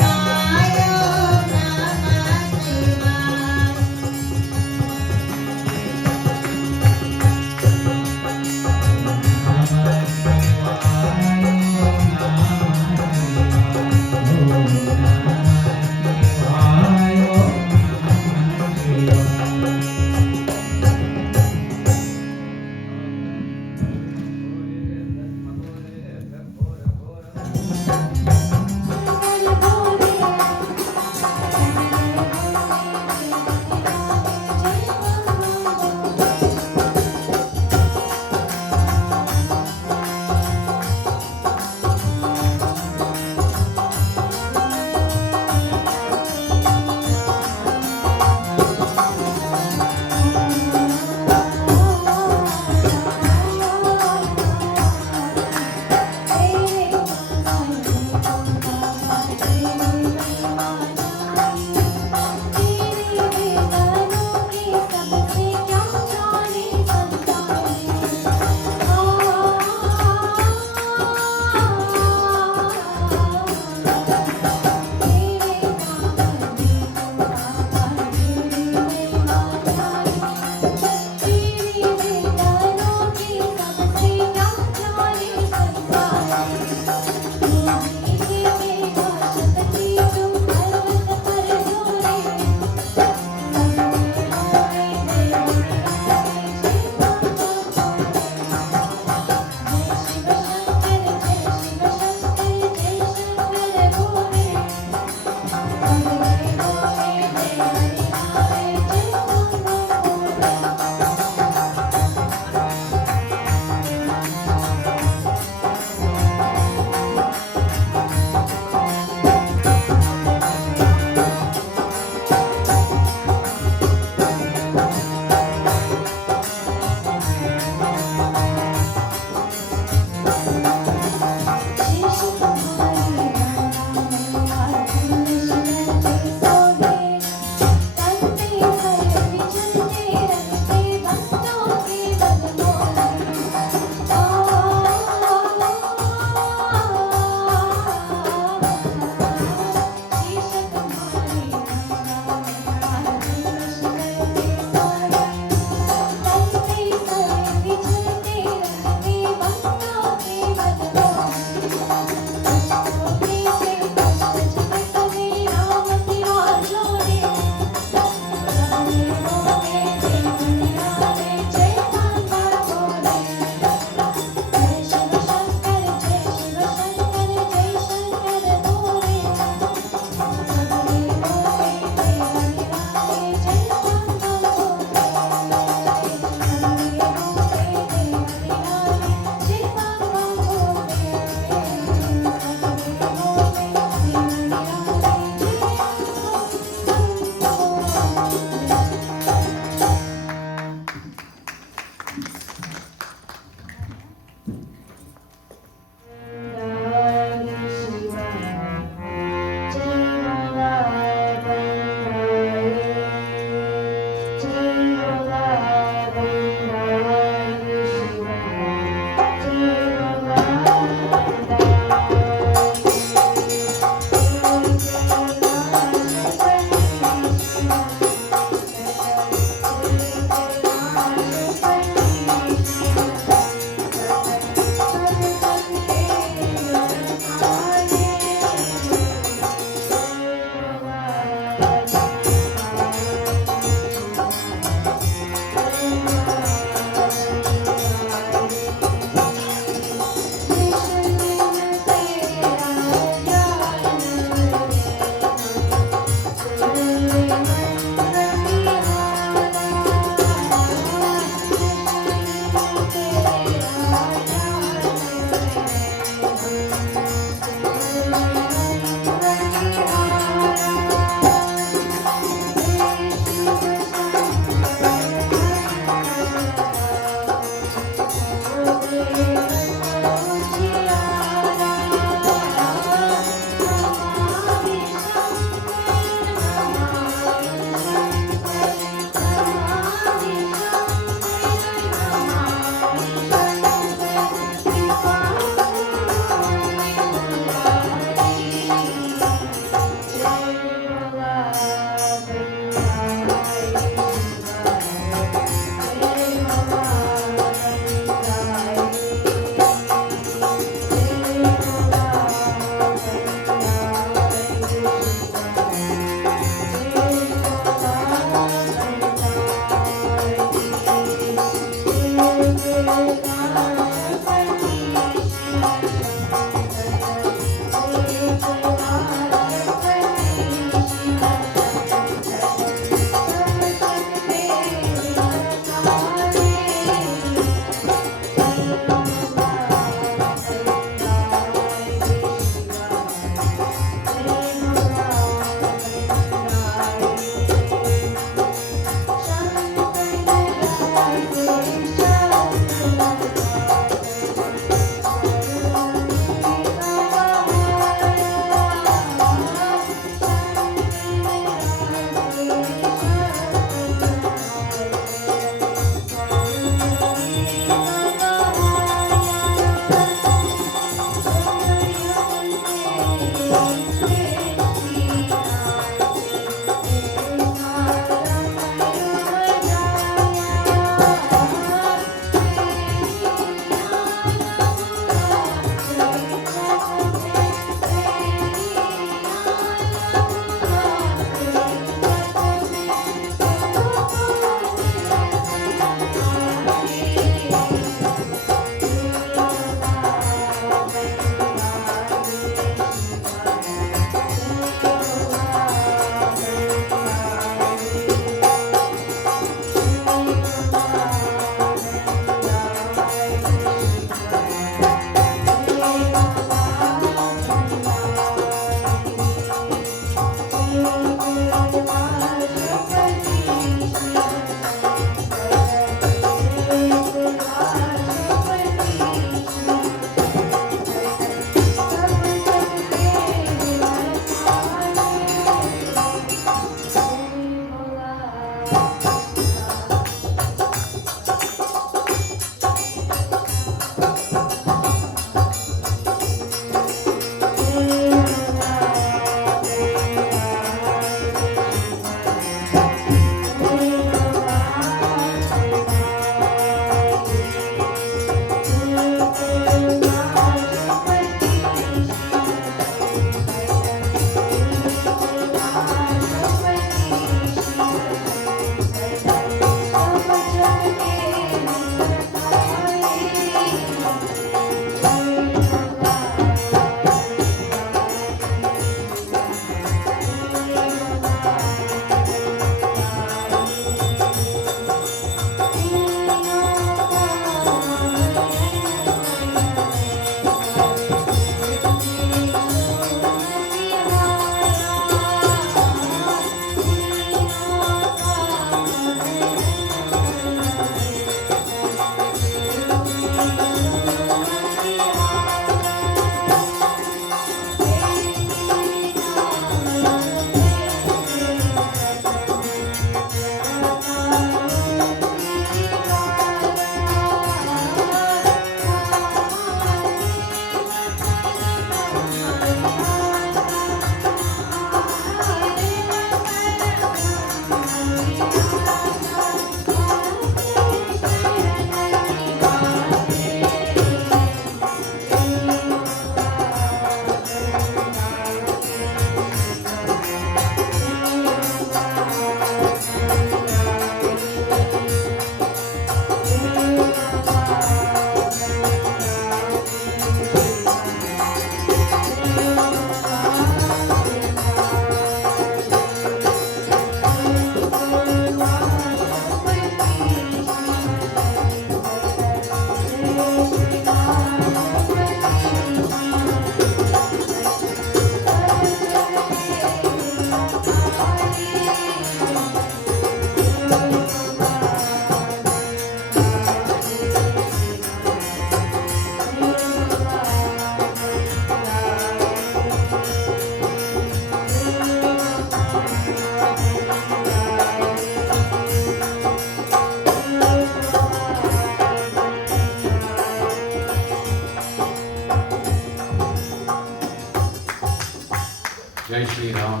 Shri Ram.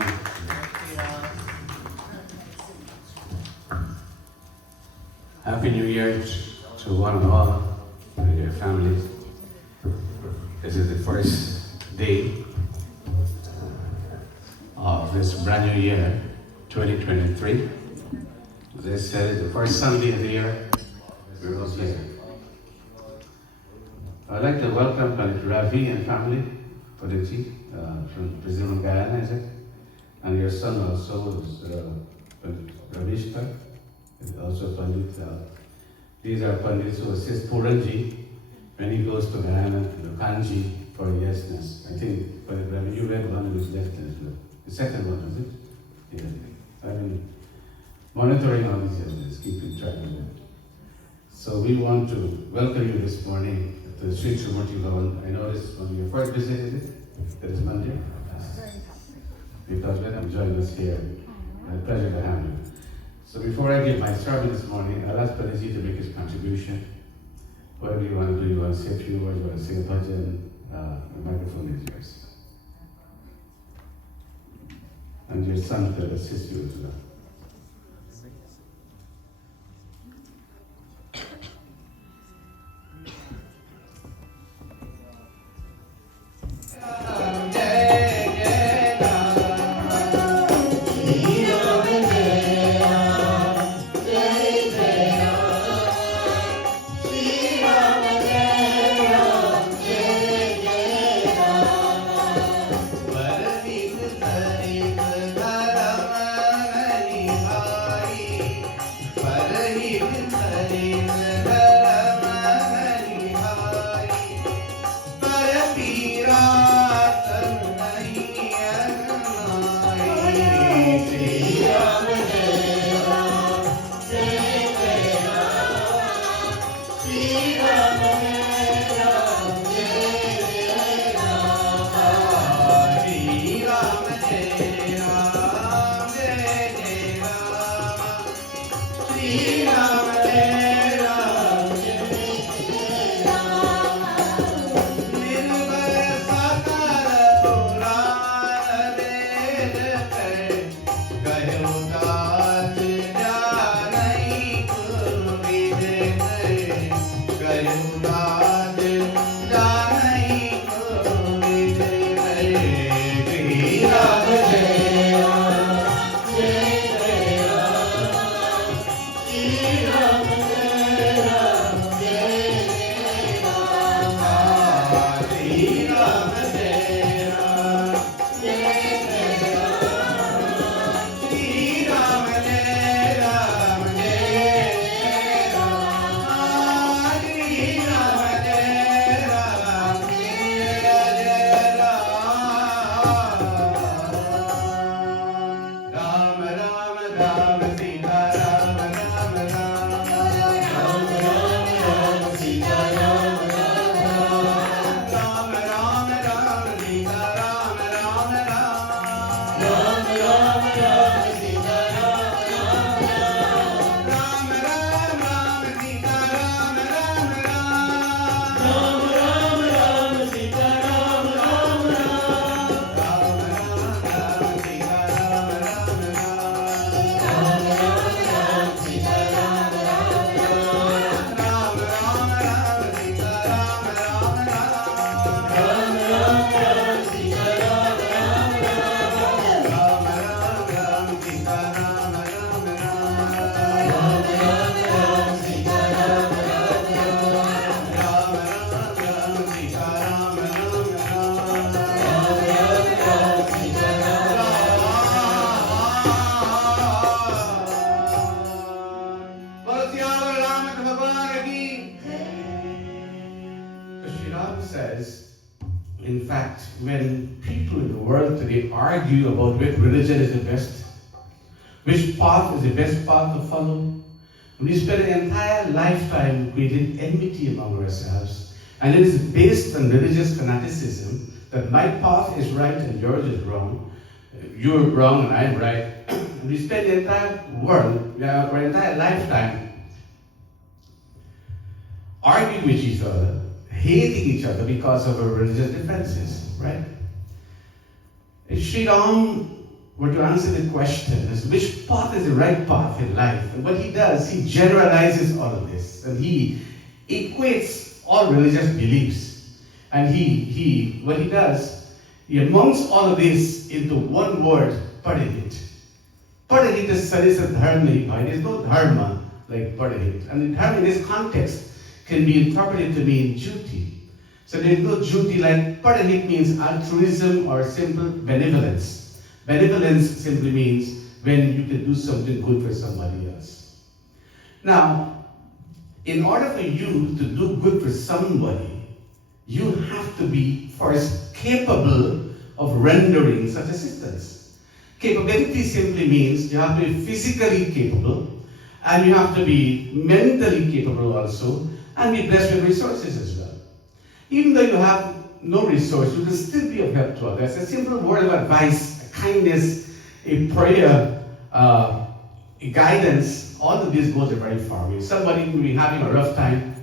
Happy New Year to one and all, and your families. This is the first day of this brand new year, 2023. As I said, it's the first Sunday of the year. We're all here. I'd like to welcome Ravi and family, Paditi, from Brazil, Guyana, is it? And your son also is Ravishka, is also Pandit. These are Pandits who assist Puranji when he goes to Guyana, to Kanji for yesness. I think Pandit Ravi, you read one of his lectures, the second one, was it? Yeah. I've been monitoring all these evidence, keeping track of it. So we want to welcome you this morning at the Shri Trimurti Bhavan. I know this is one of your first visit, is it? That is Monday? Because welcome joining us here. It's a pleasure to have you. So before I give my sermon this morning, I'll ask Padaji to make his contribution. Whatever you want to do, you want to say a few words, you want to sing a bhajan, the microphone is yours. And your son will assist you as well. In fact, when people in the world today argue about which religion is the best, which path is the best path to follow, we spend an entire lifetime creating enmity among ourselves, and it is based on religious fanaticism that my path is right and yours is wrong, you're wrong and I'm right, and we spend the entire world, our entire lifetime arguing with each other, hating each other because of our religious differences, right? If Shri Ram were to answer the question as to which path is the right path in life, and what he does, he generalizes all of this, and he equates all religious beliefs. And what he does, he amounts all of this into one word, Padahit. Padahit is Sarisa Dharma. There is no dharma like Padahit. And the dharma in this context can be interpreted to mean duty. So there is no duty like Padahit means altruism or simple benevolence. Benevolence simply means when you can do something good for somebody else. Now, in order for you to do good for somebody, you have to be first capable of rendering such assistance. Capability simply means you have to be physically capable, and you have to be mentally capable also, and be blessed with resources as well. Even though you have no resource, you can still be of help to others. A simple word of advice, a kindness, a prayer, a guidance, all of this goes a very far way. Somebody will be having a rough time,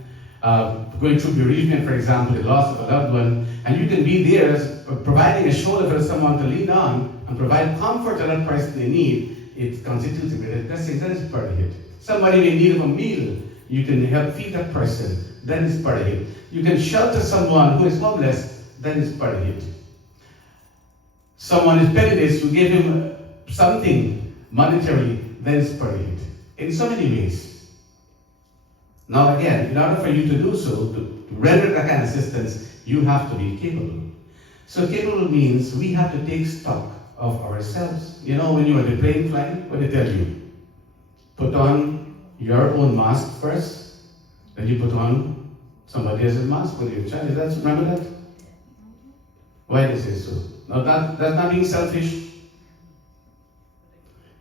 going through bereavement, for example, the loss of a loved one, and you can be there as providing a shoulder for someone to lean on and provide comfort to that person they need. It constitutes a great blessing. That is part of it. Somebody may need a meal, you can help feed that person. That is part of it. You can shelter someone who is homeless. That is part of it. Someone is penniless, you give him something monetarily. That is part of it. In so many ways. Now again, in order for you to do so, to render that kind of assistance, you have to be capable. So capable means we have to take stock of ourselves. You know, when you are in the plane flying, what they tell you? Put on your own mask first, then you put on somebody else's mask with your child. Remember that? Why does it so? Now that's not being selfish.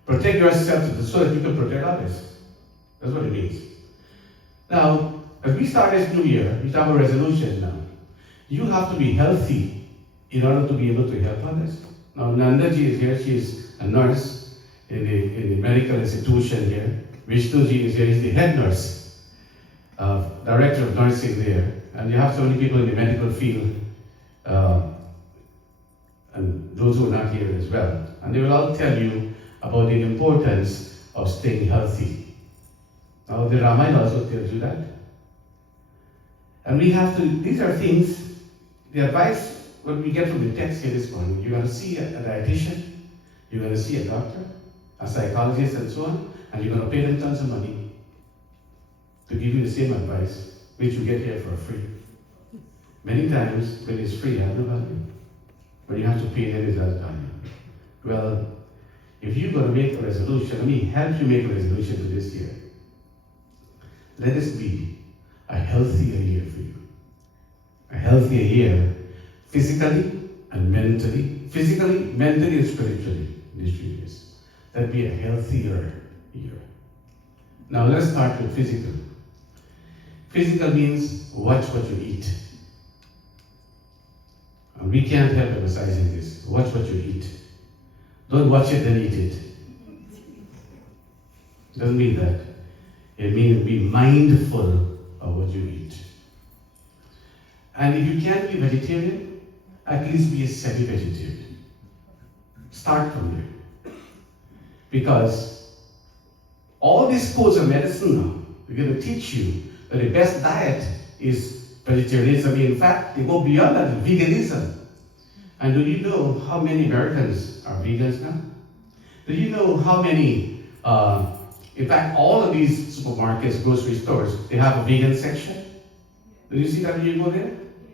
Protect yourself so that you can protect others. That's what it means. Now, as we start this new year, we have a resolution now. You have to be healthy in order to be able to help others. Now, Nandaji is here. She is a nurse in the medical institution here. Vishnuji is here. He's the head nurse, director of nursing there. And you have so many people in the medical field, and those who are not here as well. And they will all tell you about the importance of staying healthy. Now, the Ramayana also tells you that. And we have to, these are things, the advice, what we get from the text here this morning, you're going to see a dietitian, you're going to see a doctor, a psychologist, and so on, and you're going to pay them tons of money to give you the same advice, which you get here for free. Many times, when it's free, it has no value. When you have to pay them, it has value. Well, if you're going to make a resolution, let me help you make a resolution for this year. Let this be a healthier year for you. A healthier year, physically and mentally. Physically, mentally, and spiritually, in these 3 years. That'd be a healthier year. Now let's start with physical. Physical means watch what you eat. And we can't help emphasizing this. Watch what you eat. Don't watch it and eat it. Doesn't mean that. It means be mindful of what you eat. And if you can't be vegetarian, at least be a semi-vegetarian. Start from there. Because all these schools of medicine now, they're going to teach you that the best diet is vegetarianism. In fact, they go beyond that, veganism. And do you know how many Americans are vegans now? Do you know how many, in fact, all of these supermarkets, grocery stores, they have a vegan section? Do you see that when you go there?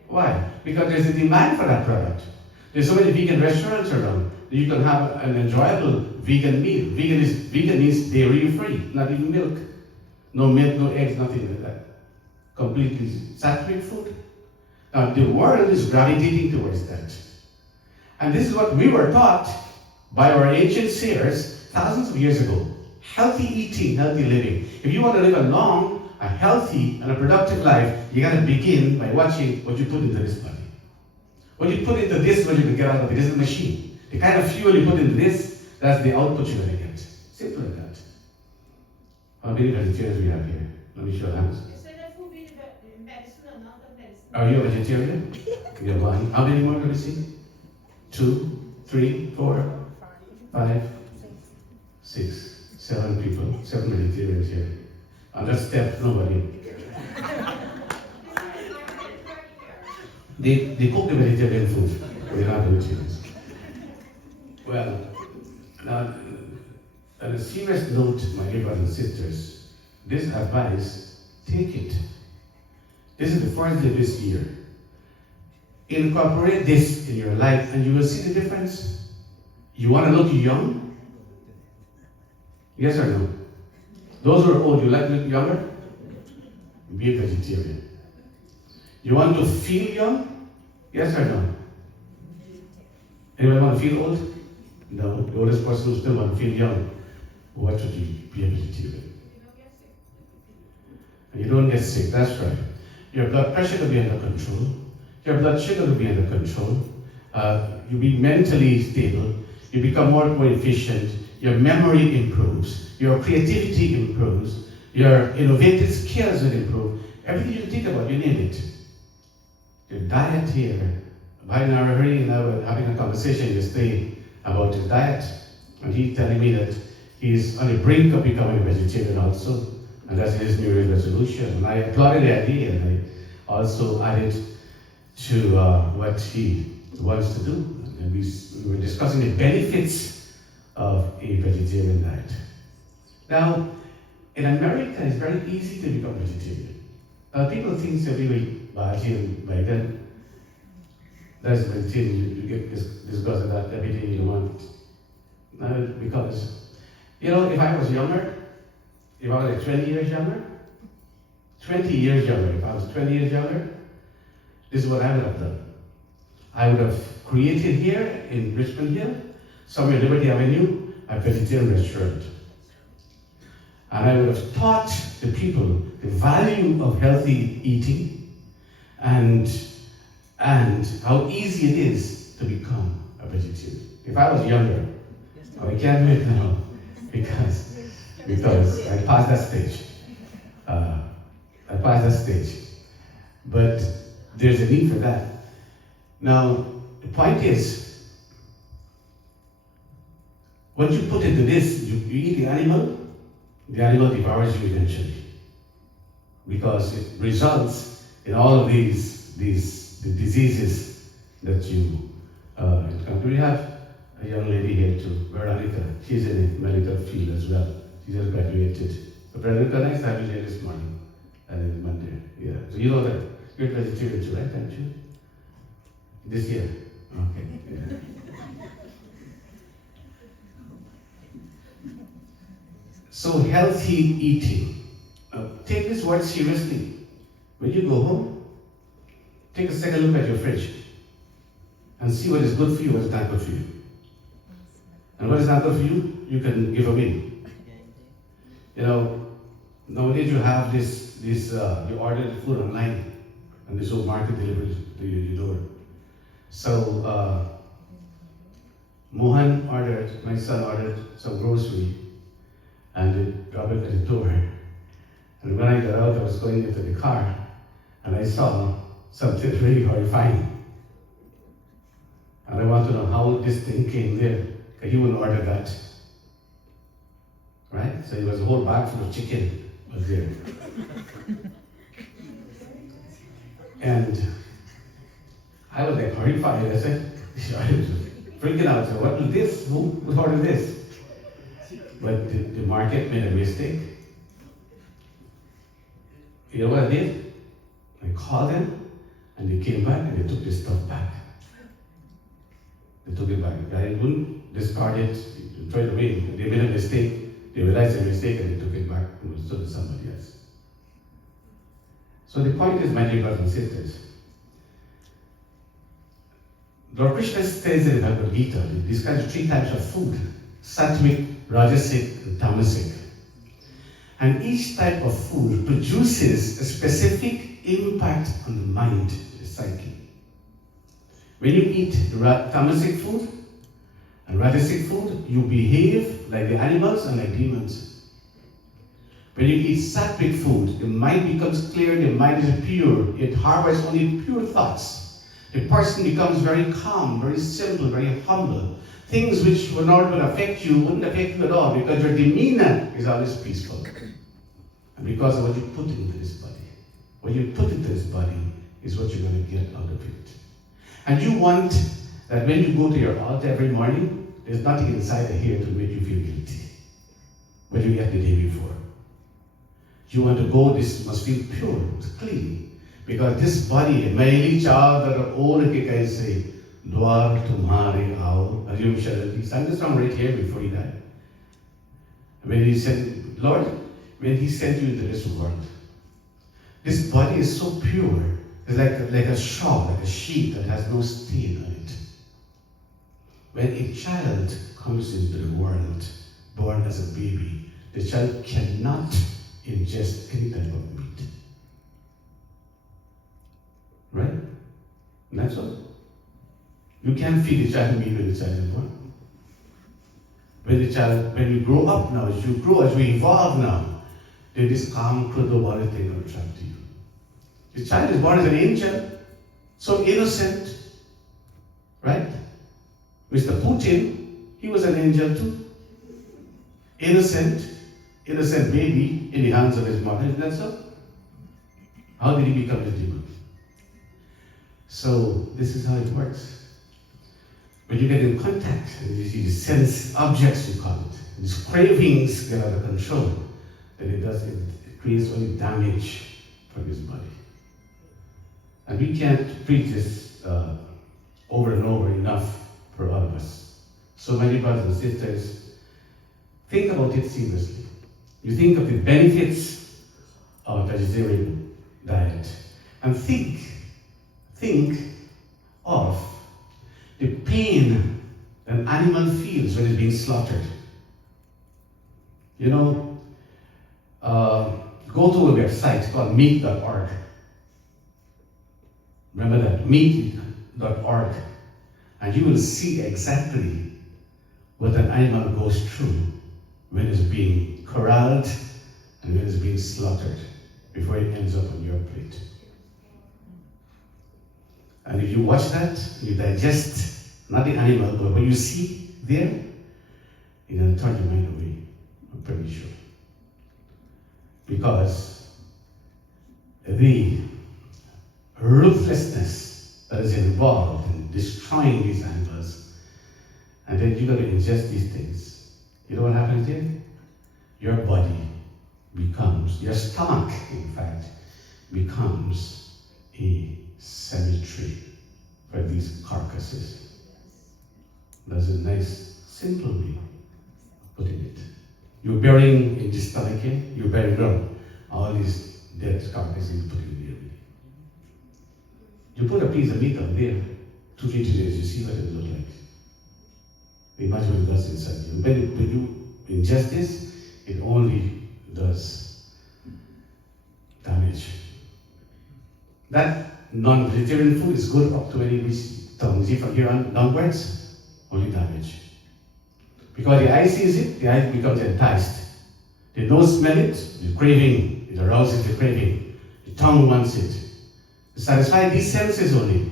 Why? Because there's a demand for that product. There's so many vegan restaurants around that you can have an enjoyable vegan meal. Vegan means dairy-free, not even milk. No milk, no eggs, nothing like that. Completely saturated food. Now, the world is gravitating towards that. And this is what we were taught by our ancient seers thousands of years ago. Healthy eating, healthy living. If you want to live a long, a healthy, and a productive life, you got to begin by watching what you put into this body. What you put into this, what you can get out of it. This is a machine. The kind of fuel you put into this, that's the output you're going to get. Simple as that. How many vegetarians we have here? Let me show hands. Are you a vegetarian? You're one. How many more do we see? 2, 3, 4, 5, 6, 7 people, 7 vegetarians here. On that step, nobody. They cook the vegetarian food. We're not vegetarians. Well, now, on a serious note, my dear brothers and sisters, this advice, take it. This is the first day this year. Incorporate this in your life and you will see the difference. You want to look young? Yes or no? Those who are old, you like to look younger? Be a vegetarian. You want to feel young? Yes or no? Anybody want to feel old? No. The oldest person who still want to feel young. What should you be a vegetarian? And you don't get sick, that's right. Your blood pressure will be under control. Your blood sugar will be under control. You'll be mentally stable. You become more efficient. Your memory improves. Your creativity improves. Your innovative skills will improve. Everything you think about, you name it. Your diet here. Bhavan and I were having a conversation yesterday about his diet. And he's telling me that he's on the brink of becoming a vegetarian also. And that's his New Year's resolution. And I applauded the idea, and I also added to what he wants to do. And we were discussing the benefits of a vegetarian diet. Now, in America, it's very easy to become vegetarian. People think that we eat bhaji by then. That's vegetarian, you get disgusted at everything you want. Because, if I was younger, if I was like 20 years younger, if I was 20 years younger, this is what I would have done. I would have created here in Richmond Hill, somewhere in Liberty Avenue, a vegetarian restaurant. And I would have taught the people the value of healthy eating and how easy it is to become a vegetarian. If I was younger, I can't do it now because I passed that stage. But there's a need for that. Now, the point is, once you put into this, you eat the animal devours you eventually. Because it results in all of the diseases that you encounter. We have a young lady here too, Veronica. She's in the medical field as well. She just graduated. So Veronica, nice to have you here this morning. And Monday. Yeah. So you know that you're vegetarian too, right? Aren't you? This year. Okay. Yeah. So healthy eating. Take this word seriously. When you go home, take a second look at your fridge and see what is good for you, what is not good for you. And what is not good for you, you can give away. Nowadays you have this you order the food online and the supermarket delivers to your door. So my son ordered some grocery and they dropped it at the door. And when I got out, I was going into the car and I saw something really horrifying. And I want to know how this thing came there, because he wouldn't order that. Right? So it was a whole bag full of chicken was there. And I was like horrified. I said, I was freaking out. I said, what is this? Who ordered this? But the market made a mistake. You know what I did? I called them and they came back and they took this stuff back. They took it back. I wouldn't discard it, throw it away. They made a mistake. They realized their mistake and they took it back and sold it to somebody else. So the point is, my dear brothers and sisters, Lord Krishna says in the Bhagavad Gita, he describes 3 types of food: sattvic, rajasic, and tamasic. And each type of food produces a specific impact on the mind, the psyche. When you eat tamasic food and rajasic food, you behave like the animals and like demons. When you eat sattvic food, the mind becomes clear, the mind is pure, it harbors only pure thoughts. The person becomes very calm, very simple, very humble. Things which would not affect you wouldn't affect you at all because your demeanor is always peaceful. And because of what you put into this body. What you put into this body is what you're going to get out of it. And you want that when you go to your altar every morning, there's nothing inside of here to make you feel guilty. What you get the day before. You want to go, this must feel pure, clean. Because this body, मेरी चादर ओढ़ के कैसे द्वार तुम्हारे आओ. Arjun Sharadi sang the song right here before he died. When he said, Lord, when he sent you into this world, this body is so pure, it's like a shawl, like a sheet that has no stain on it. When a child comes into the world, born as a baby, the child cannot ingest any type of meat. Right? And that's all. You can't feed the child meat when the child is born. When you grow up now, as you grow, as we evolve now, then this calm, crudo body thing will attract you. The child is born as an angel, so innocent, right? Mr. Putin, he was an angel too. Innocent baby in the hands of his mother, isn't that so? How did he become the demon? So this is how it works. When you get in contact, and you see the sense objects, you call it, these cravings get out of control, then it creates only damage for this body. And we can't preach this over and over enough for all of us. So many brothers and sisters, think about it seriously. You think of the benefits of a vegetarian diet, and think of the pain an animal feels when it's being slaughtered. You know, go to a website called meat.org. Remember that, meat.org. And you will see exactly what an animal goes through when it's being corralled and when it's being slaughtered before it ends up on your plate. And if you watch that, you digest, not the animal, but what you see there, you're going to turn your mind away, I'm pretty sure. Because the ruthlessness that is involved in destroying these animals, and then you got to ingest these things. You know what happens here? Your body becomes, your stomach, in fact, becomes a cemetery for these carcasses. That's a nice, simple way of putting it. You're burying in the stomach here, you're burying down all these dead carcasses you put in there. You put a piece of meat up there, 2-3 days, you see what it looks like. Imagine what it does inside you. When you ingest this, it only does damage. That non-vegetarian food is good up to when you reach tongue. See, from here on downwards, only damage. Because the eye sees it, the eye becomes enticed. The nose smells it, the craving, it arouses the craving. The tongue wants it. To satisfy these senses only.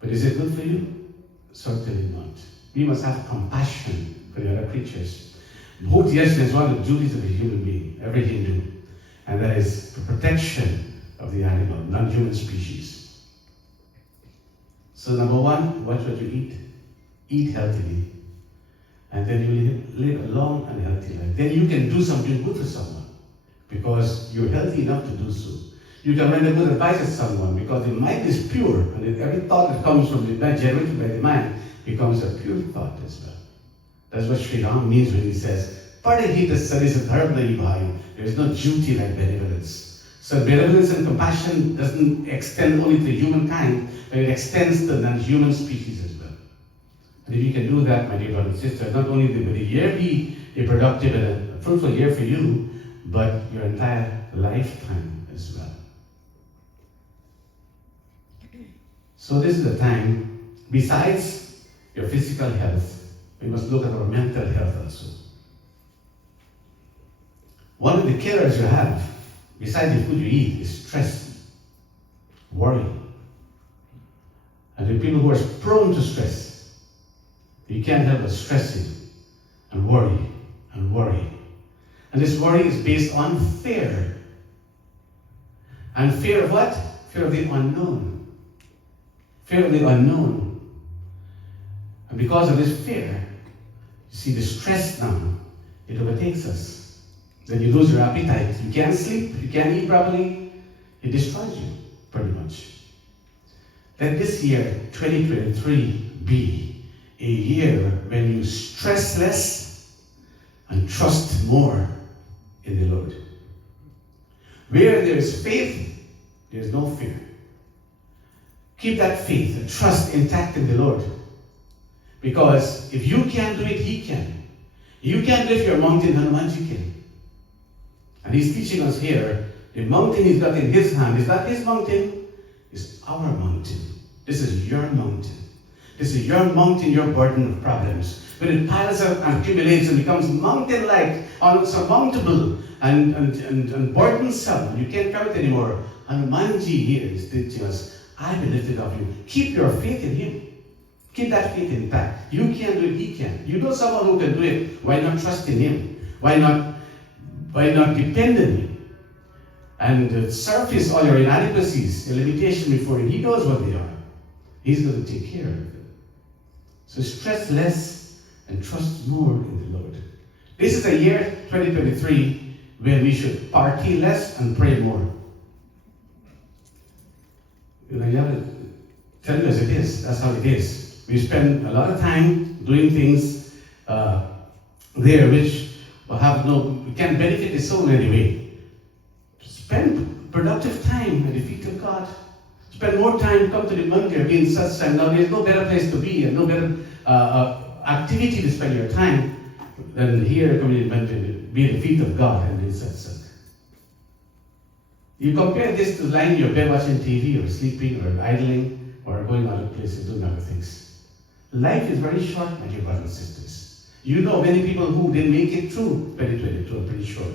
But is it good for you? Certainly not. We must have compassion for the other creatures. Bhakti is one of the duties of a human being, every Hindu. And that is the protection of the animal, non-human species. So number one, watch what you eat. Eat healthily. And then you live a long and healthy life. Then you can do something good for someone. Because you're healthy enough to do so. You can render good advice to someone because the mind is pure. And every thought that comes from the mind, generated by the mind, becomes a pure thought as well. That's what Shri means when he says, Parahita sadisa dharma bhai. There is no duty like benevolence. So benevolence and compassion doesn't extend only to humankind, but it extends to non-human species as well. And if you can do that, my dear brothers and sisters, not only will the year be a productive and a fruitful year for you, but your entire lifetime as well. So this is the time, besides your physical health, we must look at our mental health also. One of the killers you have, besides the food you eat, is stress, worry. And the people who are prone to stress, you can't help but stressing and worry and worry. And this worry is based on fear. And fear of what? Fear of the unknown. Fear of the unknown. And because of this fear, you see the stress now, it overtakes us. Then you lose your appetite. You can't sleep, you can't eat properly. It destroys you, pretty much. Let this year, 2023, be a year when you stress less and trust more in the Lord. Where there is faith, there is no fear. Keep that faith and trust intact in the Lord. Because if you can't do it, He can. You can't lift your mountain, Hanumanji can. And He's teaching us here, the mountain He's got in His hand is not His mountain, it's our mountain. This is your mountain. This is your mountain, your burden of problems. When it piles up and accumulates and becomes mountain-like, unsurmountable and burdensome, and you can't carry it anymore, Hanumanji here is teaching us, I will lift it off you. Keep your faith in Him. Keep that faith intact. You can't do it, He can. You know someone who can do it. Why not trust in Him? Why not depend on Him? And surface all your inadequacies, your limitation before Him. He knows what they are. He's going to take care of them. So stress less and trust more in the Lord. This is a year, 2023, where we should party less and pray more. You have to tell you as it is. That's how it is. We spend a lot of time doing things there which we can't benefit the soul in any way. Spend productive time at the feet of God. Spend more time, come to the mandir, be in satsang. Now there's no better place to be and no better activity to spend your time than here coming to the mandir, be at the feet of God and in satsang. You compare this to lying in your bed watching TV or sleeping or idling or going other places doing other things. Life is very short, my dear brothers and sisters. You know many people who didn't make it through 2022, I'm pretty sure.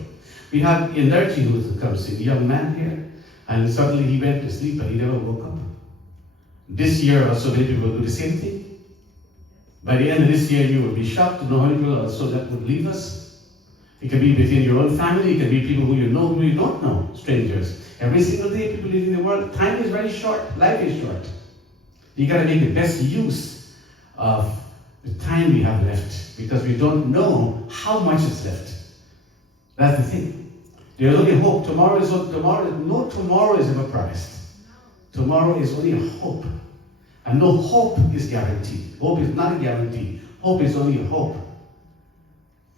We had Introductory who comes in, a young man here, and suddenly he went to sleep and he never woke up. This year also many people do the same thing. By the end of this year you will be shocked to know how many people also that would leave us. It can be within your own family, it can be people who you know, who you don't know, strangers. Every single day people live in the world. Time is very short, life is short. You gotta make the best use of the time we have left because we don't know how much is left. That's the thing. There's only hope. Tomorrow is ever promised. Tomorrow is only a hope. And no hope is guaranteed. Hope is not a guarantee. Hope is only a hope.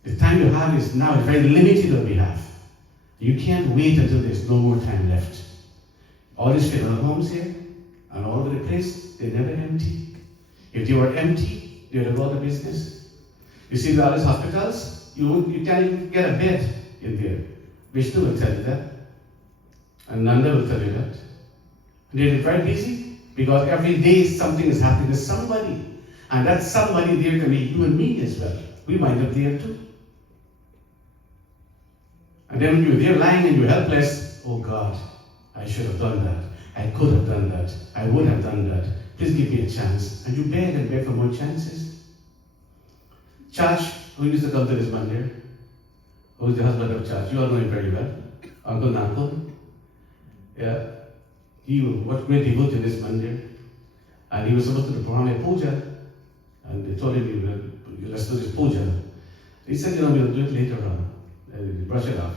The time you have is now. It's very limited what we have. You can't wait until there's no more time left. All these funeral homes here and all over the place, they're never empty. If they were empty, they would have all the business. You see all these hospitals, you can't even get a bed in there. Vishnu will tell you that. And Nanda will tell you that. They're very busy because every day something is happening to somebody. And that somebody there can be you and me as well. We wind up there too. And then when you're there lying and you're helpless, oh God, I should have done that. I could have done that. I would have done that. Please give me a chance. And you beg and beg for more chances. Church, who used to come to this mandir, who is the husband of Church, you all know him very well. Uncle Nanko. Yeah. He was great devotee in this mandir. And he was supposed to perform a puja. And they told him, let's do this puja. He said, we'll do it later on. Brush it off.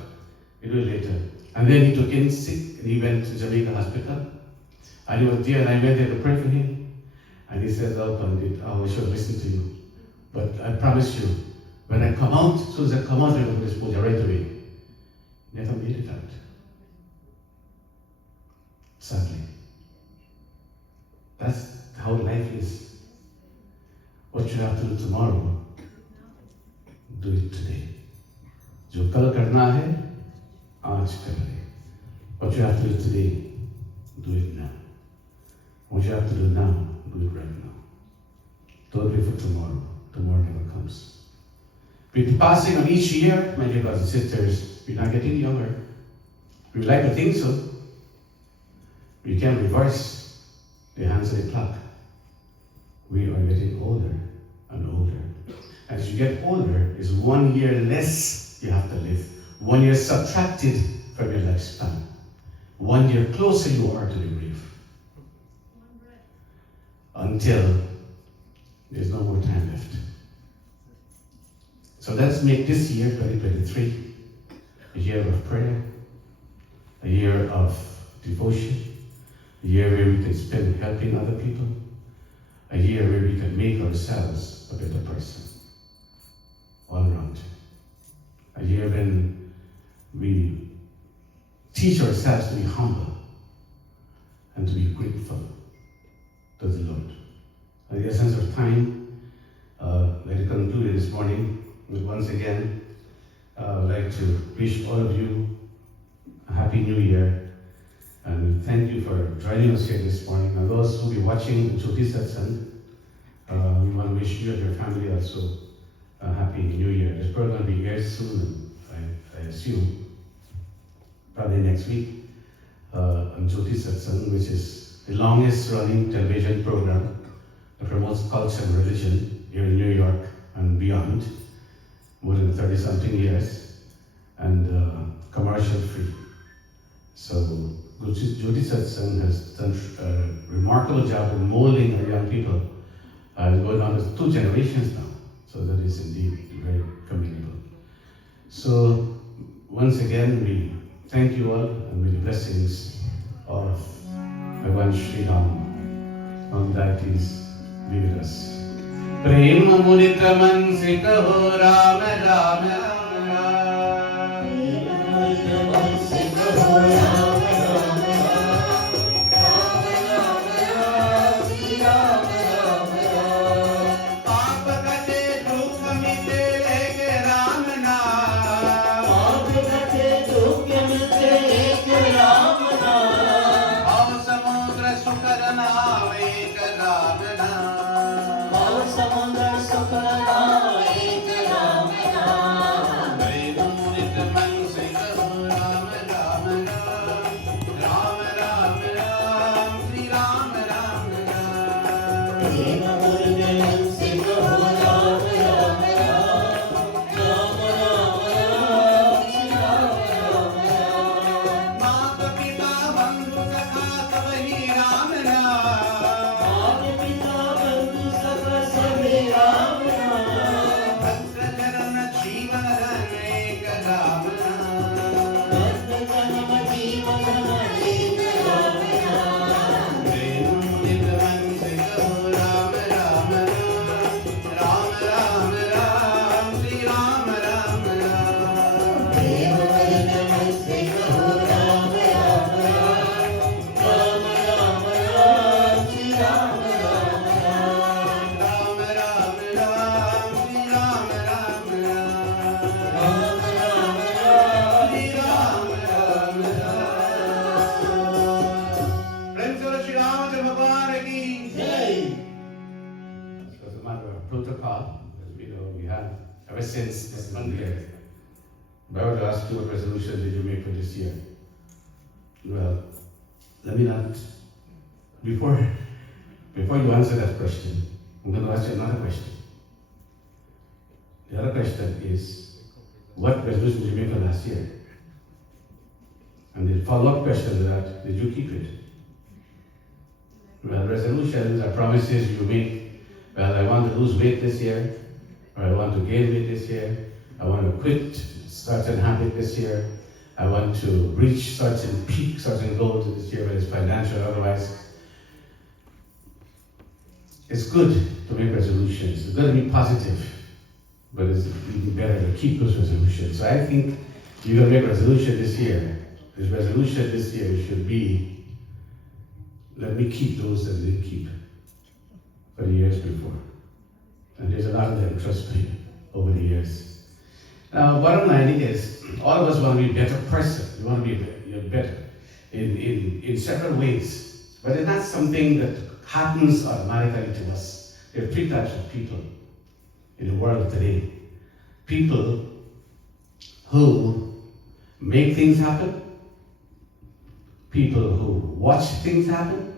We'll do it later. And then he took in sick and he went to Jamaica Hospital. And he was there and I went there to pray for him. And he says, oh Pandit, I should listen to you. But I promise you, when I come out, as soon as I come out, I'm going to do this puja right away. Never made it out. Sadly. That's how life is. What you have to do tomorrow, do it today. जो कल करना है, आज कर ले. What you have to do today, do it now. What you have to do now, do it right now. Don't wait for tomorrow. Tomorrow never comes. With the passing of each year, my dear brothers and sisters, we're not getting younger. We would like to think so. We can reverse the hands of the clock. we are getting older and older. And as you get older, is 1 year less you have to live. 1 year subtracted from your lifespan. 1 year closer you are to the grave. Until there's no more time left. So let's make this year, 2023, a year of prayer, a year of devotion, a year where we can spend helping other people, a year where we can make ourselves a better person, all around. A year when we teach ourselves to be humble and to be grateful to the Lord. In the essence of time, let me conclude this morning. Once again, I would like to wish all of you a Happy New Year. And thank you for joining us here this morning. And those who will be watching Shri satsang, we want to wish you and your family also a Happy New Year. This program will be aired soon, I assume, probably next week, on Shri satsang, which is the longest running television program that promotes culture and religion here in New York and beyond. More than 30-something years, and commercial free. So, Shri satsang has done a remarkable job in molding our young people. It's going on to 2 generations now, so that is indeed very commendable. So, once again, we thank you all, and may the blessings of Bhavan Shri on deities be with us. प्रेम मुदित मन से कहो राम राम राम। प्रेम मुदित मन से कहो राम राम राम। राम राम राम श्री राम राम राम। पाप कटे दुख मिटे एक राम नाम। पाप कटे दुख मिटे एक राम नाम। और समुद्र सुकर नाम एक राम नाम। समुद्र सुखना एक राम नाम। प्रेम मुदित मन से कहो राम राम राम। राम राम राम श्री राम राम राम। प्रेम मुदित मन से कहो राम राम राम। राम राम राम श्री राम राम राम। माता पिता बंधु सखा सब ही राम नाम। माता पिता बंधु सखा सभी राम नाम। भक्त जन्म जीवन धन एक राम नाम। भक्त जन्म जीवन धन एक राम नाम। प्रेम मुदित मन से कहो राम राम राम। राम राम राम श्री राम राम राम। प्रेम मुदित मन से कहो Ram Ram Ram. Ram Ram Ram Shri Ram Ram Ram. Ram Ram Ram Shri Ram Ram Ram. Ram Ram Ram Shri Ram Ram Ram. Friends of Shri Ram Bhavan ki Jai. So as a matter of protocol, as we know, we have ever since this Monday, I would ask you what resolution did you make for this year? Well, let me not, before you answer that question, I'm going to ask you another question. The other question is, what resolution did you make for last year? And the follow-up question to that, did you keep it? Well, resolutions are promises you make. Well, I want to lose weight this year, or I want to gain weight this year, I want to quit certain habit this year, I want to reach certain peak, certain goals this year, whether it's financial or otherwise. It's good to make resolutions. It's good to be positive, but it's even better to keep those resolutions. So I think you're going to make a resolution this year. This resolution this year should be, let me keep those that I didn't keep for the years before. And there's a lot of them, trust me, over the years. Now, bottom line is, all of us want to be a better person. We want to be better in several ways. But it's not something that happens automatically to us. There are 3 types of people in the world today. People who make things happen, people who watch things happen,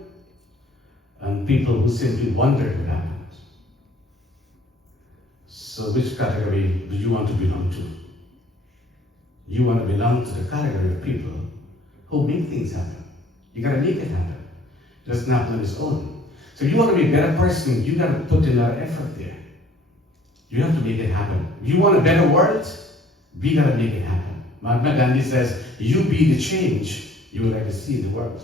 and people who simply wonder what happens. So which category do you want to belong to? You want to belong to the category of people who make things happen. You gotta make it happen. It doesn't happen on its own. So if you want to be a better person, you gotta put in a lot of effort there. You have to make it happen. You want a better world? We gotta make it happen. Mahatma Gandhi says, you be the change you would like to see in the world.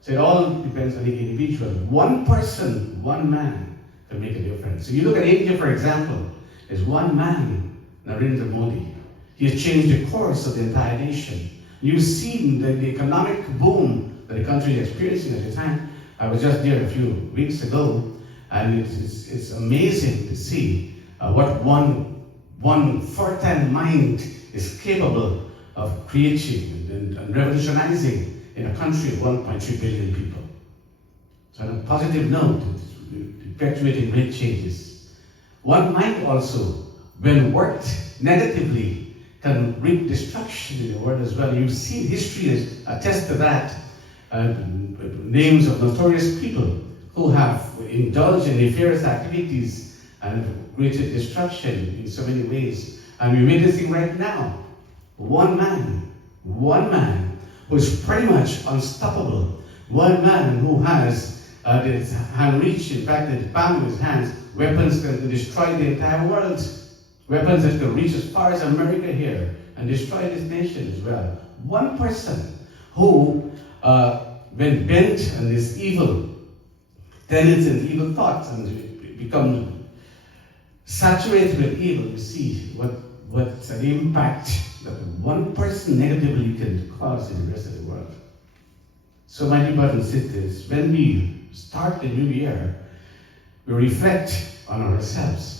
So it all depends on the individual. One person, one man can make a difference. So you look at India, for example, there's one man, Narendra Modi. He has changed the course of the entire nation. You've seen the economic boom that the country is experiencing at the time. I was just there a few weeks ago, and it's amazing to see what one fertile mind is capable of creating and revolutionizing in a country of 1.3 billion people. So on a positive note, it's perpetuating great changes. One might also, when worked negatively, can reap destruction in the world as well. You see, history has attested to that. Names of notorious people who have indulged in nefarious activities and created destruction in so many ways. And we're witnessing right now, one man who is pretty much unstoppable. One man who has his hand reach, in fact, in the palm of his hands, weapons that can destroy the entire world. Weapons that can reach as far as America here and destroy this nation as well. One person who, when bent on this evil tenets and evil thoughts and become saturated with evil, you see what's an impact that one person negatively can cause in the rest of the world. So my dear brothers and sisters, when we start the new year, we reflect on ourselves,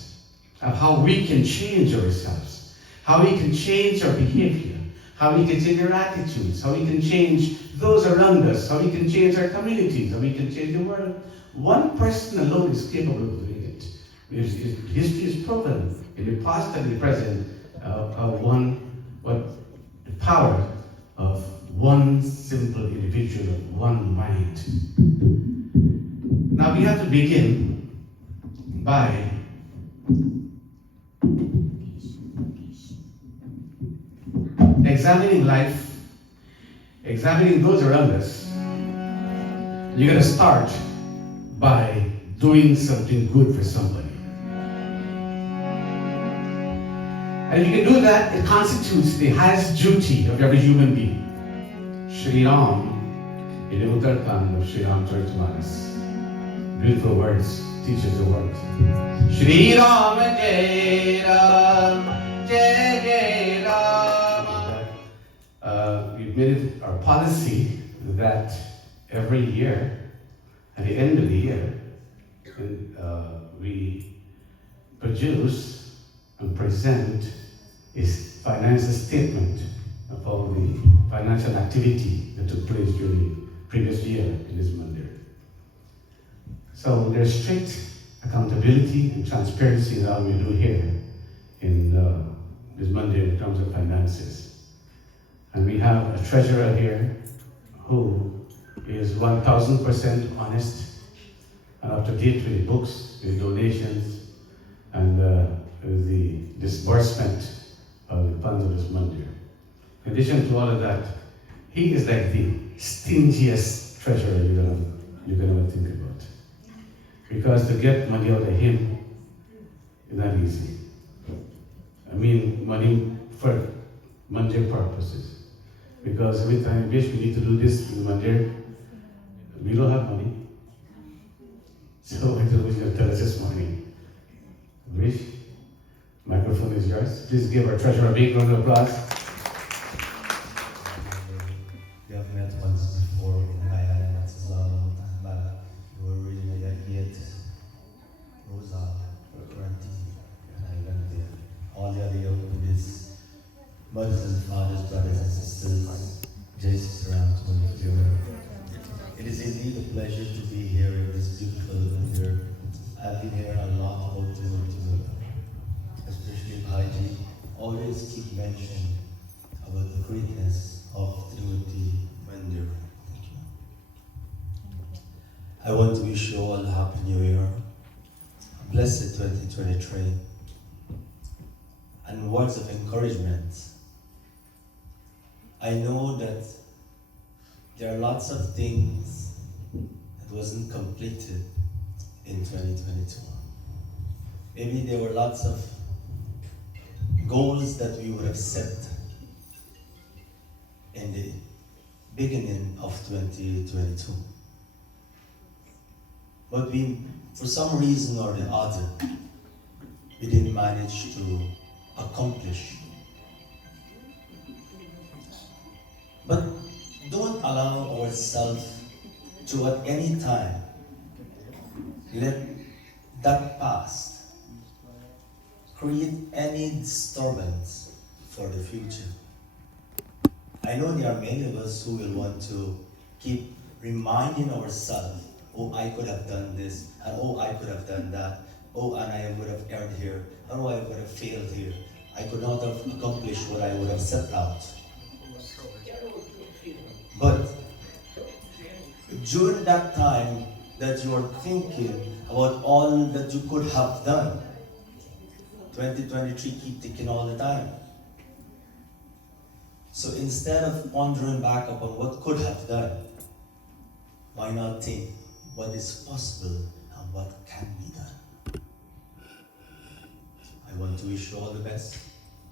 of how we can change ourselves, how we can change our behavior, how we can change our attitudes, how we can change those around us, how we can change our communities, how we can change the world. One person alone is capable of doing it. History is proven in the past and the present what the power of one simple individual, of one mind. Now we have to begin by examining life, examining those around us. You're going to start by doing something good for somebody. And if you can do that, it constitutes the highest duty of every human being. Shri in the Uttarakhand of Shri Ram Charitamanas. Beautiful words, teaches the words. Shri Ram Jai Ram, Jai Jai Ram. We've made it our policy that every year, at the end of the year, we produce and present is financial statement of all the financial activity that took place during the previous year in this month. So there's strict accountability and transparency in all we do here in this Monday in terms of finances. And we have a treasurer here who is 1000% honest and up to date with the books, with donations, and with the disbursement of the funds of this Monday. In addition to all of that, he is like the stingiest treasurer you can ever think about. Because to get money out of him is not easy. I mean, money for Monday purposes. Because every time we wish we need to do this in Monday, we don't have money. So I told you to tell us this morning. Wish, microphone is yours. Please give our treasurer a big round of applause. We have met once before in Guyana, but you were really yet Rosa, Granty, and I went there. All the other young Buddhists, mothers and fathers, brothers and sisters, just around 20 years. It is indeed a pleasure to be here in this beautiful mandir. I've been here a lot about Trimurti, especially Bhaji. Always keep mentioning about the greatness of Trimurti mandir. Thank you. I want to wish you all a happy new year, a blessed 2023. and words of encouragement. I know that there are lots of things that wasn't completed in 2022. Maybe there were lots of goals that we would have set in the beginning of 2022. But we, for some reason or the other, we didn't manage to accomplish. But don't allow ourselves to at any time let that past create any disturbance for the future. I know there are many of us who will want to keep reminding ourselves, oh, I could have done this, and oh, I could have done that, oh, and I would have erred here, and oh, I would have failed here. I could not have accomplished what I would have set out. But during that time that you are thinking about all that you could have done, 2023 keep ticking all the time. So instead of pondering back upon what could have done, why not think what is possible and what can be done? I want to wish you all the best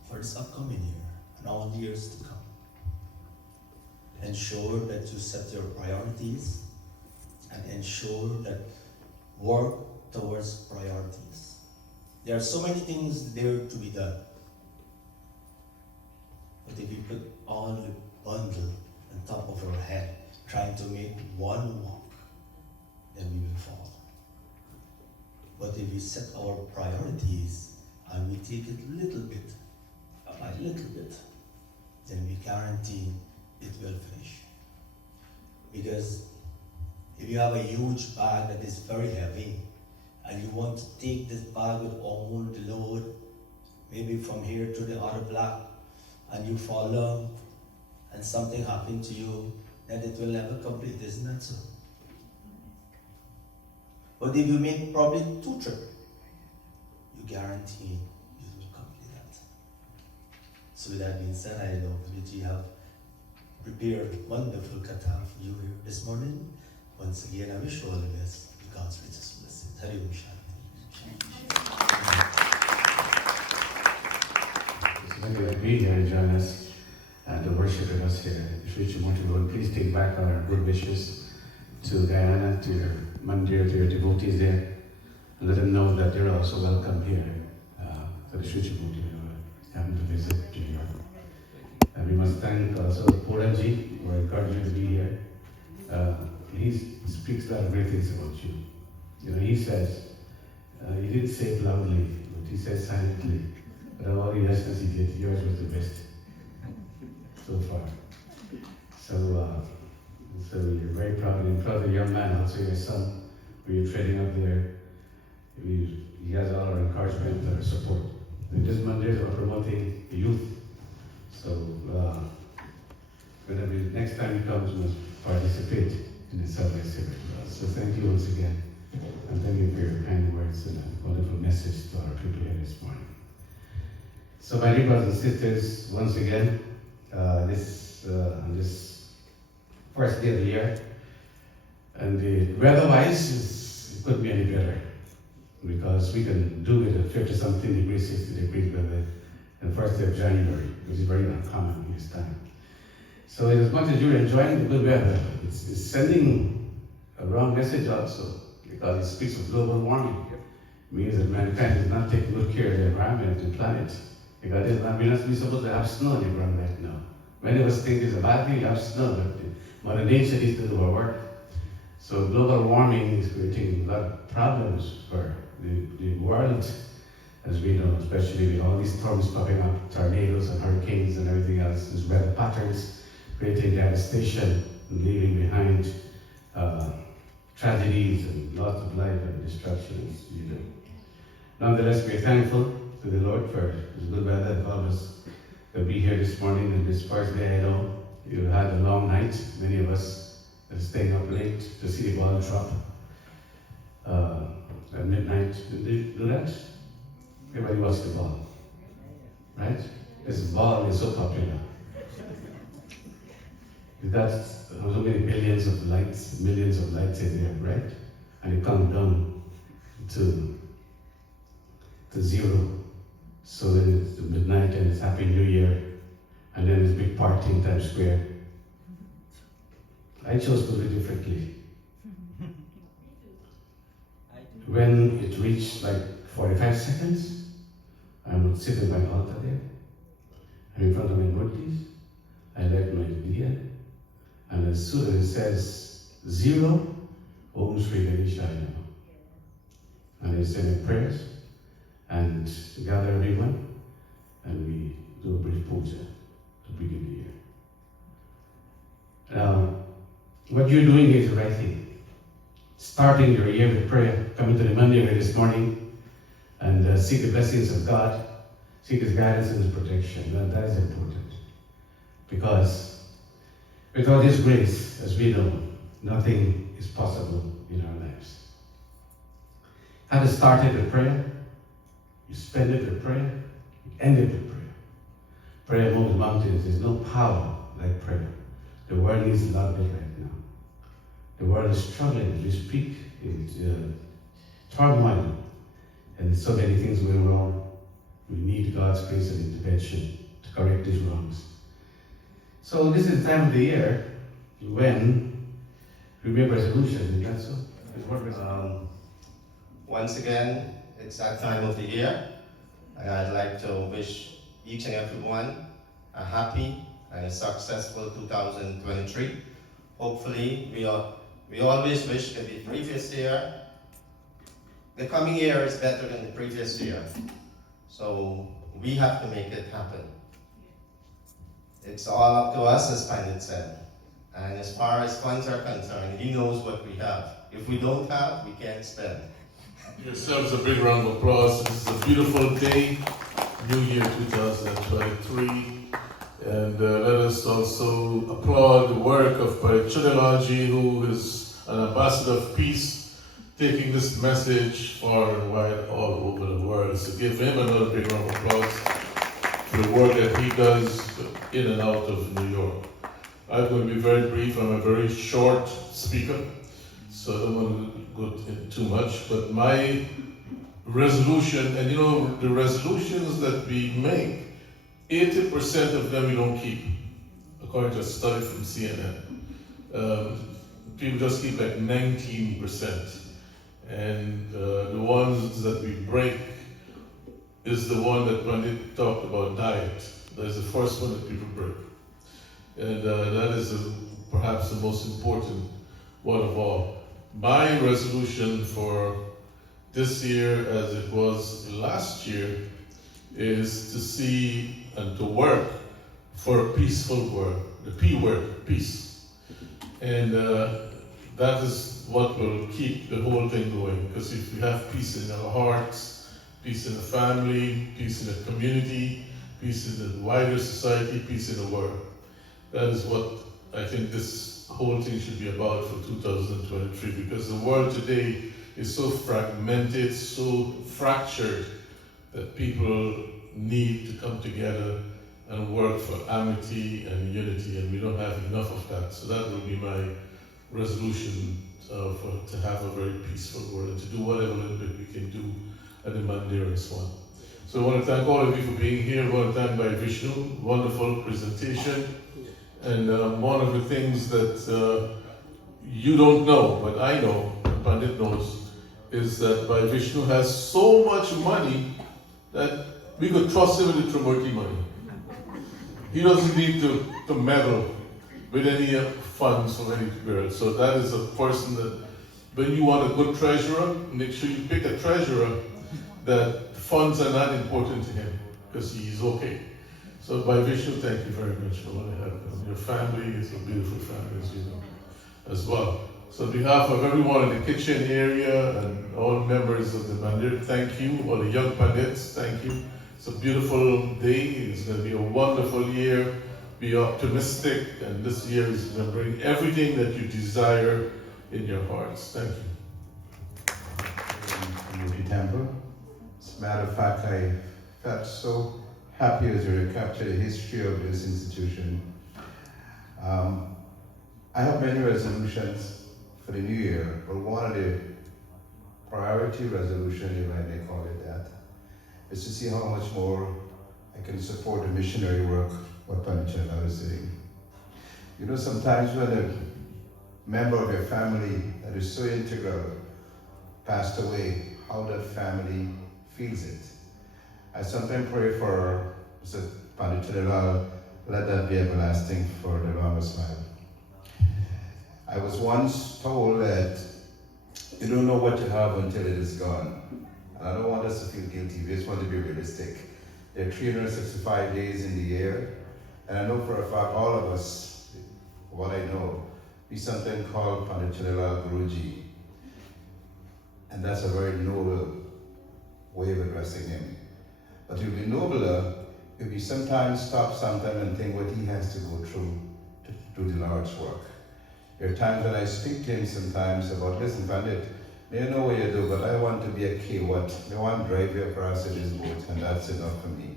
for this upcoming year and all the years to come. Ensure that you set your priorities and ensure that work towards priorities. There are so many things there to be done. But if we put all the bundle on top of our head, trying to make one walk, then we will fall. But if we set our priorities and we take it little bit by little bit, then we guarantee it will finish. Because if you have a huge bag that is very heavy, and you want to take this bag with all the load, maybe from here to the other block, and you fall down, and something happened to you, then it will never complete, isn't that so? But if you make probably 2 trips, you guarantee you will complete that. So with that being said, I know that you have prepared wonderful kata for you here this morning. Once again, I wish you all the best. God's richest blessing. Hari Om Shanti. Thank you for being here and join us and to worship with us here at Shri Trimurti. Please take back our good wishes to Guyana, to your mandir, to your devotees there, and let them know that they're also welcome here to the Shri Trimurti having to visit New York. And we must thank also Puranji for encouraging you to be here. He speaks a lot of great things about you. You know, he says, he didn't say it loudly, but he said silently. But of all the lessons he did, yours was the best so far. So you're very proud of him. Proud of the young man, also your son, who you're training up there. He has all our encouragement and our support. And this Monday we're promoting the youth. So whenever next time he comes, we must participate in the Sunday service. So thank you once again, and thank you for your kind words and a wonderful message to our people here this morning. So my dear brothers and sisters, once again, on this first day of the year, and the weather-wise, it couldn't be any better, because we can do it at 50-something degrees, 60 degrees weather, the first day of January, which is very uncommon in this time. So as much as you're enjoying the good weather, it's sending a wrong message also, because it speaks of global warming. It means that mankind is not taking good care of the environment and planet. Because we're not supposed to have snow in the ground right now. Many of us think it's a bad thing to have snow, but Mother Nature needs to do her work. So global warming is creating a lot of problems for the world, as we know, especially with all these storms popping up, tornadoes and hurricanes and everything else. There's weather patterns creating devastation and leaving behind tragedies and loss of life and destruction, as you know. Nonetheless, we're thankful to the Lord for His good weather that allowed us to be here this morning and this first day. I know you had a long night. Many of us are staying up late to see the ball drop at midnight. Did they do that? Everybody watched the ball. right? This ball is so popular. You've got so many billions of lights, millions of lights in there, right? And you come down to zero. So then it's midnight and it's Happy New Year, and then there's a big party in Times Square. I chose to do it differently. When it reached like 45 seconds, I would sit in my altar there, and in front of my murtis, I light my diya, and as soon as it says 0, Om Shri Ganeshaya Namaha. And I say my prayers, and gather everyone, and we do a brief puja to begin the year. Now, what you're doing is the right thing. Starting your year with prayer, coming to the mandir this morning, and seek the blessings of God, seek His guidance and His protection. And that is important. Because without His grace, as we know, nothing is possible in our lives. Having started with prayer, you spend it with prayer, you end it with prayer. Prayer moves mountains. There's no power like prayer. The world needs a lot of it right now. The world is struggling as we speak. It's turmoil, and so many things going wrong. We need God's grace and intervention to correct these wrongs. So this is the time of the year when we make resolutions. Is that so? Once again, it's that time of the year, and I'd like to wish each and every one a happy and a successful 2023. Hopefully, we always wish that the previous year, the coming year is better than the previous year. So we have to make it happen. It's all up to us, as Pandit said. And as far as funds are concerned, he knows what we have. If we don't have, we can't spend. Yourselves a big round of applause. This is a beautiful day, New Year 2023. And let us also applaud the work of Pandit Chudalaji, who is an ambassador of peace, taking this message far and wide all over the world. So give him another big round of applause for the work that he does in and out of New York. I'm going to be very brief. I'm a very short speaker, so I don't want to go into too much. But my resolution, and you know, the resolutions that we make, 80% of them we don't keep, according to a study from CNN. People just keep like 19%. And the ones that we break is the one that when they talked about diet, that's the first one that people break. And that is perhaps the most important one of all. My resolution for this year, as it was last year, is to see and to work for a peaceful world, the P word, peace. And that is what will keep the whole thing going, because if we have peace in our hearts, peace in the family, peace in the community, peace in the wider society, peace in the world, that is what I think this whole thing should be about for 2023, because the world today is so fragmented, so fractured, that people need to come together and work for amity and unity, and we don't have enough of that. So that will be my resolution to have a very peaceful world and to do whatever little bit we can do at the Mandir as well. So I want to thank all of you for being here. I want to thank Bhai Vishnu, wonderful presentation. And one of the things that you don't know, but I know, Pandit knows, is that Bhai Vishnu has so much money that we could trust him with the Trimurti money. He doesn't need to meddle with any funds from anywhere. So that is a person that, when you want a good treasurer, make sure you pick a treasurer that funds are not important to him, because he's okay. So Bhai Vishnu, thank you very much for what I have. Your family is a beautiful family, as you know, as well. So on behalf of everyone in the kitchen area and all members of the Mandir, thank you. All the young Pandits, thank you. It's a beautiful day. It's going to be a wonderful year. Be optimistic, and this year is going to bring everything that you desire in your hearts. Thank you. Unity Temple. As a matter of fact, I felt so happy as you capture the history of this institution. I have many resolutions for the new year, but one of the priority resolution, if I may call it that, is to see how much more I can support the missionary work what Panichala is doing. You know, sometimes when a member of your family that is so integral passed away, how that family feels it. I sometimes pray for Mr. Panichala, let that be everlasting for the longest while. I was once told that you don't know what you have until it is gone. And I don't want us to feel guilty, we just want to be realistic. There are 365 days in the year, and I know for a fact all of us, what I know, we sometimes call Panichala Guruji. And that's a very noble way of addressing him. But it would be nobler if we sometimes stop sometime and think what he has to go through to do the Lord's work. There are times when I speak to him sometimes about, listen, Pandit, may know what you do, but I want to be a K-Watt. I want to drive you across in this boat, and that's enough for me.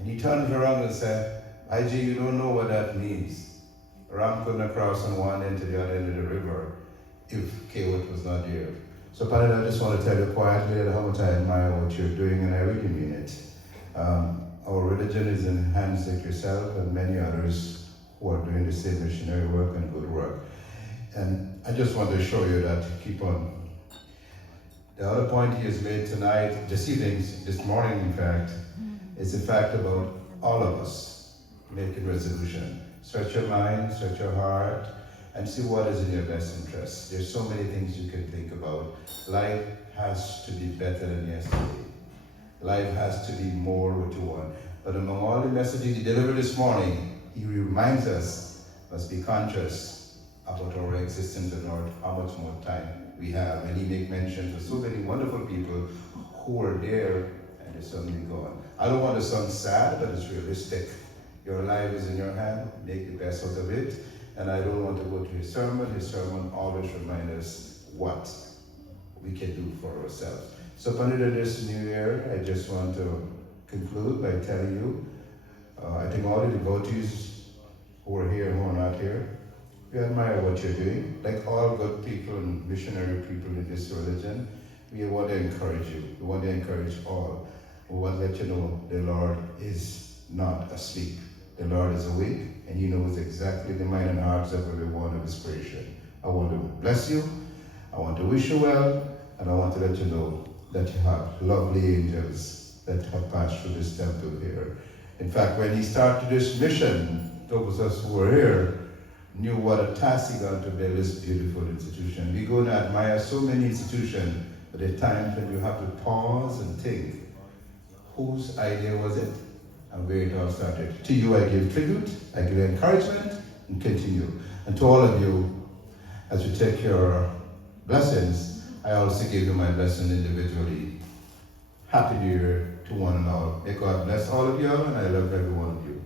And he turns around and said, IG, you don't know what that means. Ram couldn't cross on one end to the other end of the river if K-Watt was not there. So Pandit, I just want to tell you quietly how much I admire what you're doing, and I really mean it. Our religion is in hands like yourself and many others who are doing the same missionary work and good work. And I just want to assure you that keep on. The other point he has made tonight, this morning in fact, is the fact about all of us making resolution. Search your mind, search your heart, and see what is in your best interest. There's so many things you can think about. Life has to be better than yesterday. Life has to be more what you want. But among all the messages he delivered this morning, he reminds us, must be conscious about our existence on earth, how much more time we have. And he make mention of so many wonderful people who were there and they're suddenly gone. I don't want to sound sad, but it's realistic. Your life is in your hand, make the best out of it. And I don't want to go to his sermon. His sermon always reminds us what we can do for ourselves. So Pandit, this new year, I just want to conclude by telling you, I think all the devotees who are here and who are not here, we admire what you're doing. Like all good people and missionary people in this religion, we want to encourage you. We want to encourage all. We want to let you know the Lord is not asleep. The Lord is awake, and he knows exactly the mind and hearts of every one of his creation. I want to bless you, I want to wish you well, and I want to let you know that you have lovely angels that have passed through this temple here. In fact, when he started this mission, those of us who were here knew what a task he got to build this beautiful institution. We go and admire so many institutions, but there are times when you have to pause and think, whose idea was it? And where it all started. To you I give tribute, I give encouragement, and continue. And to all of you, as you take your blessings, I also give you my blessing individually. Happy New Year to one and all. May God bless all of you, and I love every one of you.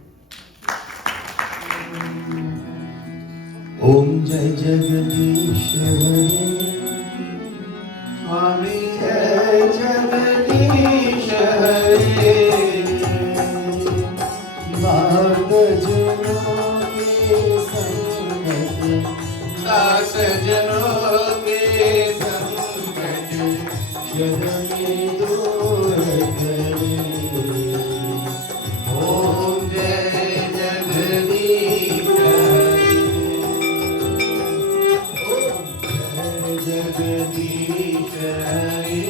Om Jai Jagadish Hare, Swami Jai Jagadish Hare. दास जनों के संकट जग में दूर करे। ओम जय जगदीश हरे, ओम जय जगदीश हरे,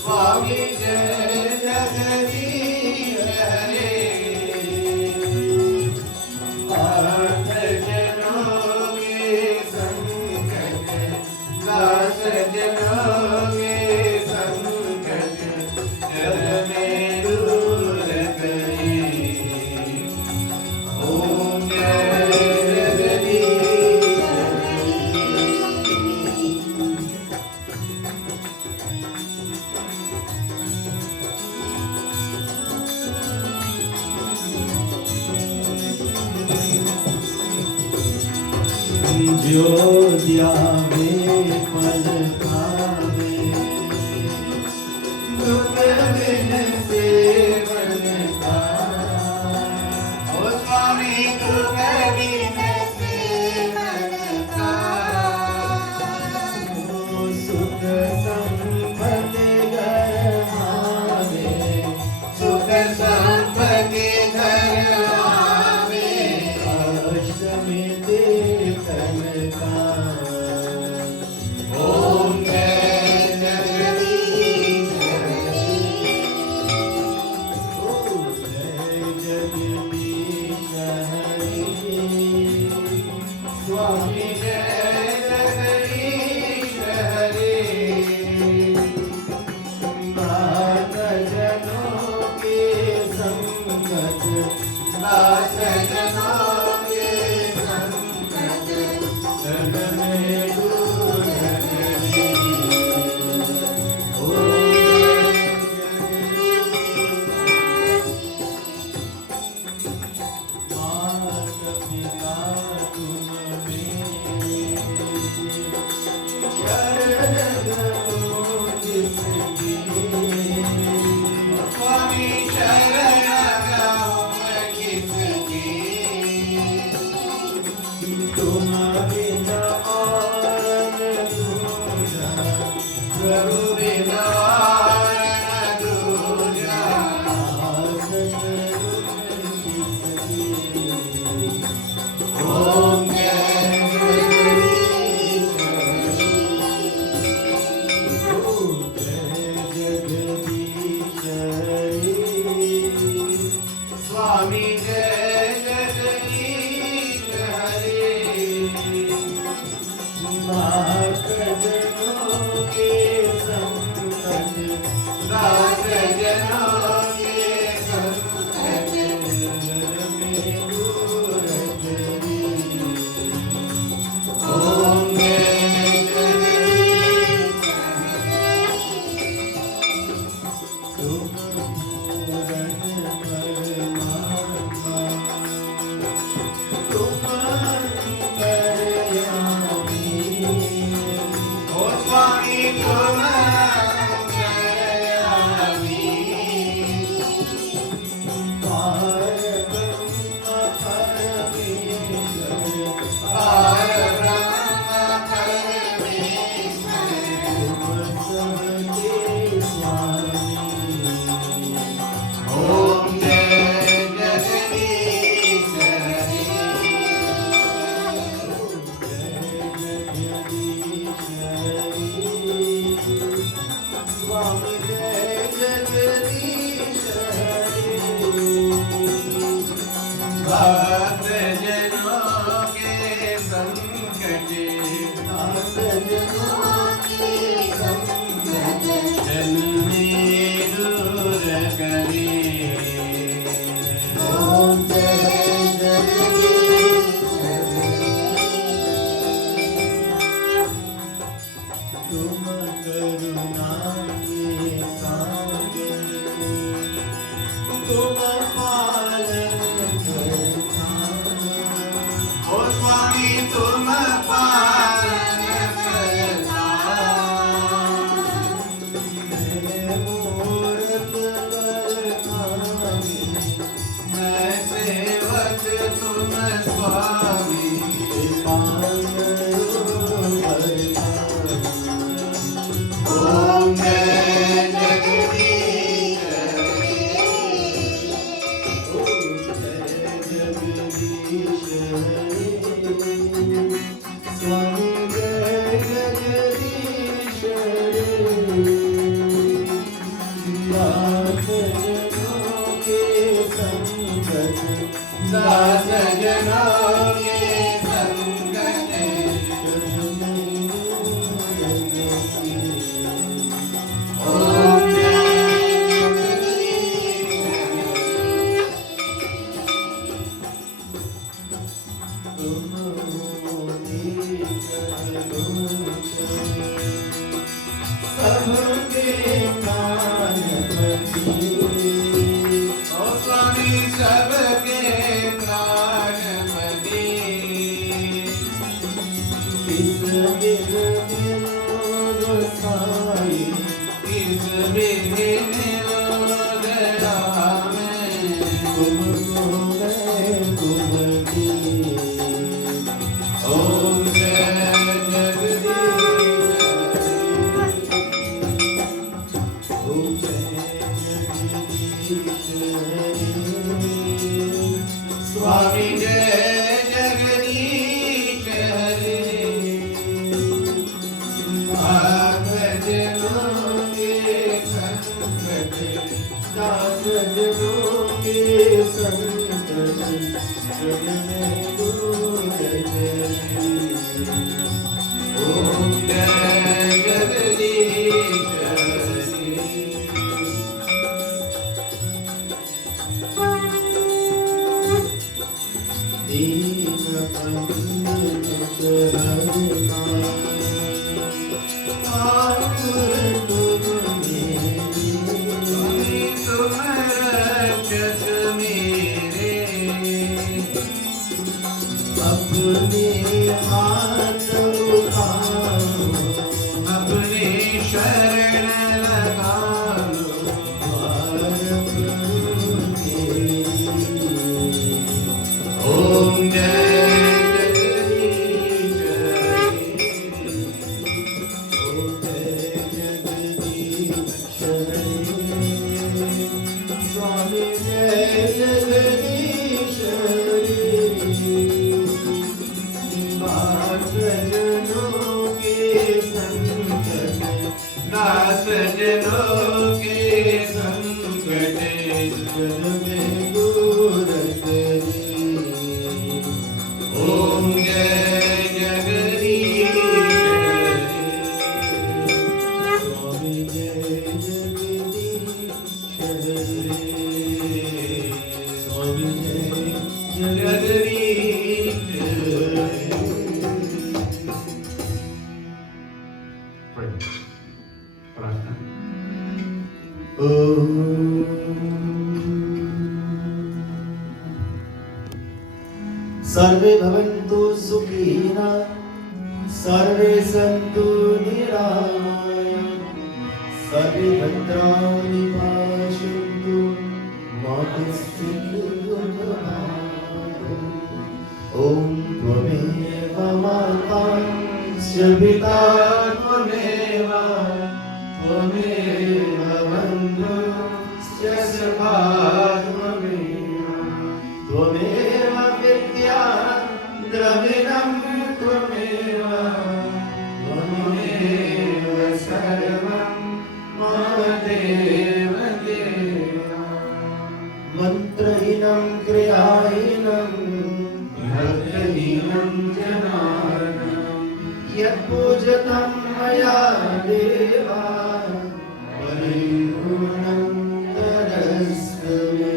स्वामी जय जगदीश हरे। जो दियावे पल पावे दुख बिन सेवा दास जनों के संकट जग में दूर करे। माता पिता तुम मेरे शरण लो जिसकी। स्वामी शरण गाओ मैं किसकी। तुम बिना और न दूजा प्रभु बिना और न दूजा। ओम स्वामी जय जगदीश हरे। भक्त जनों के संकट दास जनों के संकट जग में दूर करे। ओम जय जगदीश तुम पूरन परमात्मा तुम अंतर्यामी। ओ स्वामी तुम अंतर्यामी। पार ब्रह्म परमेश्वर पार ब्रह्म परमेश्वर तुम सबके स्वामी। ओम जय जगदीश हरे। जय जगदीश हरे। स्वामी जय जगदीश हरे। भक्त जनों के संकट दास जनों के संकट जन में दूर करे। ओम जय जगदीश तुम करुणा के सागर तुम पालन करता। ओ स्वामी तुम पालन करता। मैं मूर्ख बलधामी मैं सेवक तुम स्वामी। ओम जय जगदीश हरे। ओम जय जगदीश हरे। स्वामी जय जगदीश हरे। दास जनों के संकट दास जनों के संकट जग में दूर करे। ओम जय जगदीश हरे। तुम मोहि करोचन सबके प्राणपति। ओ स्वामी सबके प्राणपति। इस बिन मेरो साई इस बिन मेरो दया में तुमको मैं तुमकी। ओम जय जगदीश हरे। ओम जय जगदीश हरे। स्वामी जय जगदीश हरे। भक्त जनों के संकट दास जनों के संकट जग में दूर करे। ओम जय जगदीश हरे। सर्वे भवन्तु सुखिनः सर्वे सन्तु निरामयाः सर्वे भद्राणि पश्यन्तु मा कश्चित् दुःखभाग् ॐ त्वमेव माता च पिता त्वमेव बन्धुश्च सखा त्वमेव विद्या द्रविणं त्वमेव सर्वं मम देव मन्त्रहीनं क्रियाहीनं भक्तिहीनं जनार्दनं यत्पूजितं मया देवा परिपूर्णं तदस्तु मे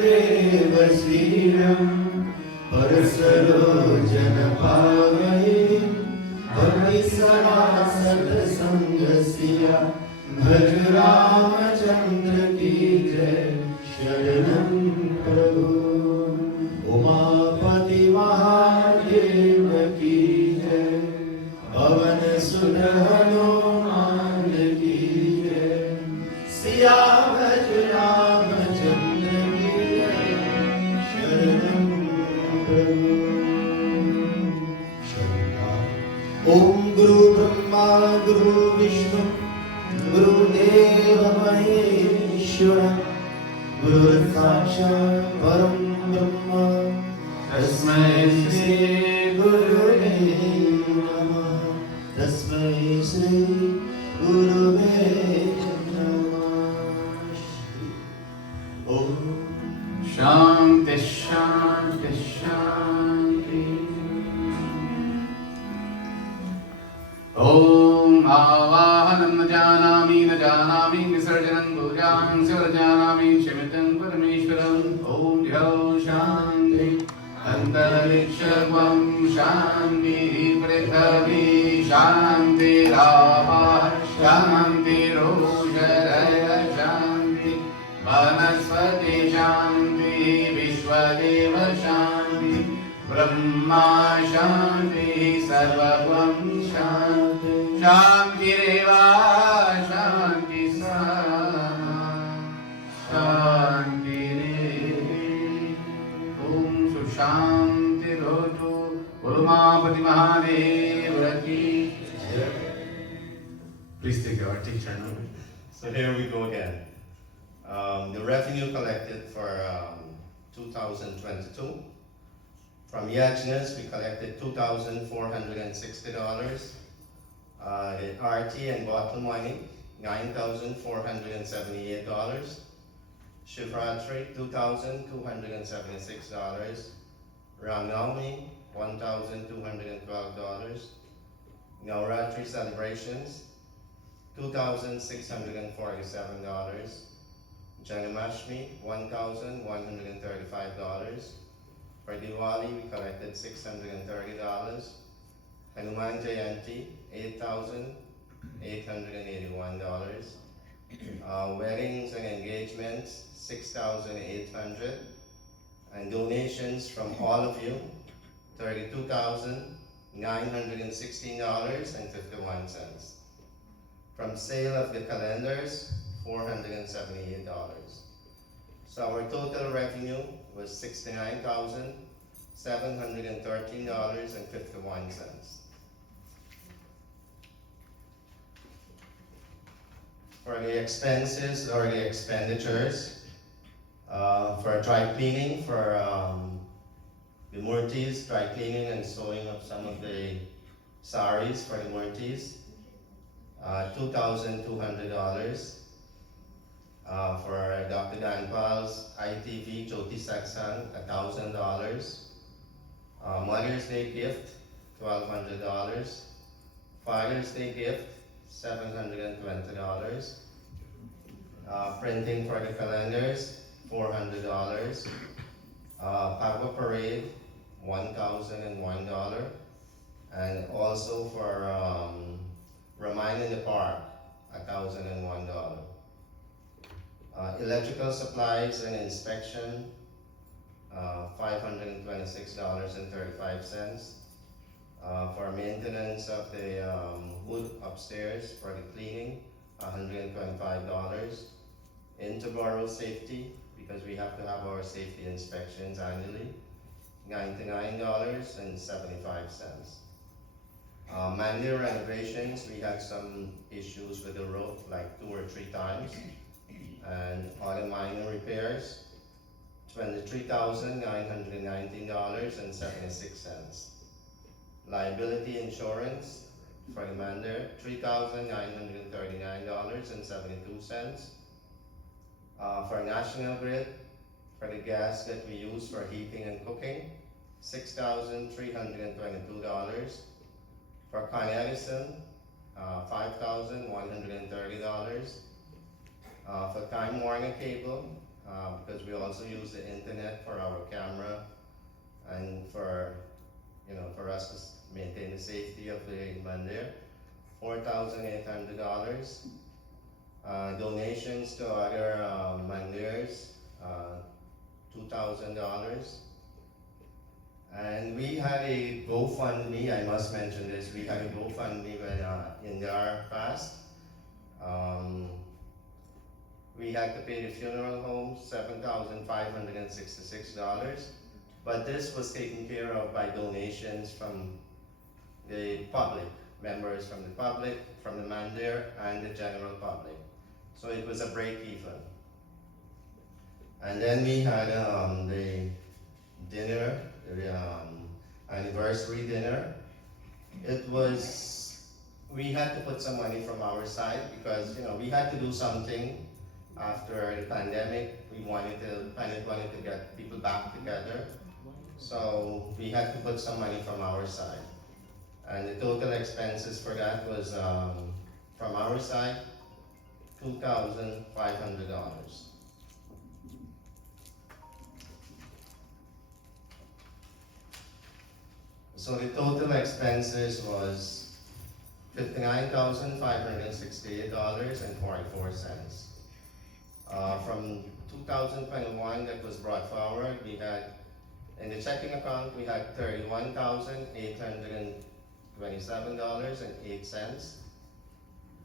देव श्रीरं परसरोजनपावहे भक्तिसरा सत्सङ्गस्य भज रामचन्द्र की जय शरणं प्रभु उमापति महादेव की जय पवन सुत हनुमान की जय सिया भज रामचन्द्र की जय शरणं प्रभु ओम गुरु ब्रह्मा गुरु विष्णु गुरुदेव महेश्वर गुरु साक्षात् परम ब्रह्म तस्मै श्री गुरुवे नमः तस्मै श्री गुरुवे नमः ओम शांति शांति शांति ॐ आवाहनं न जानामि विसर्जनं पूजां सर्वजानामि क्षमितं परमेश्वरं ॐ ह्यौ शान्ति अन्तरिक्षं शान्तिः पृथिवी शान्तिरापः शान्तिरोषधयः शान्ति वनस्पति शान्तिः विश्वदेव शान्ति ब्रह्मा शान्तिः सर्वं शान्ति शान्तिरेव शान्ति शान्तिरेव ॐ सुशान्तिर्भवतु उमापति महादेव की जय. Please take your teacher now. So here we go again. The revenue collected for 2022. From Yajnas, we collected $2,460. The RT and bottle money, $9,478. Shivratri, $2,276. Ramnavami, $1,212. Navratri celebrations, $2,647. Janamashmi, $1,135. For Diwali, we collected $630. Hanuman Jayanti, $8,881. Weddings and engagements, $6,800. And donations from all of you, $32,916.51. From sale of the calendars, $478. So our total revenue was $69,713.51. For the expenses or the expenditures, for dry cleaning, for the Murtis, dry cleaning and sewing up some of the saris for the Murtis, $2,200. For Dr. Danpal's ITV Jyoti Satsang, $1,000. Mother's Day gift, $1,200. Father's Day gift, $720. Printing for the calendars, $400. Power Parade, $1,001. And also for Remind in the Park, $1,001. Electrical supplies and inspection, $526.35. For maintenance of the wood upstairs for the cleaning, $125. Interborough safety, because we have to have our safety inspections annually, $99.75. Mandir renovations, we had some issues with the roof, like 2 or 3 times, and other minor repairs, $23,919.76. Liability insurance for the Mandir, $3,939.72. For National Grid, for the gas that we use for heating and cooking, $6,322. For Con Edison, $5,130. For Time Warner Cable, because we also use the internet for our camera and for us to maintain the safety of the mandir, $4,800. Donations to other mandirs, $2,000. And we had a GoFundMe, I must mention this, we had a GoFundMe when in our fast. We had to pay the funeral home $7,566, but this was taken care of by donations from the public, members from the public, from the mandir, and the general public. So it was a break even. And then we had the dinner, the anniversary dinner. We had to put some money from our side because we had to do something after the pandemic. We wanted to get people back together. So we had to put some money from our side. And the total expenses for that was, from our side, $2,500. So the total expenses was $59,568.44. From 2021 that was brought forward, we had, in the checking account, we had $31,827.08.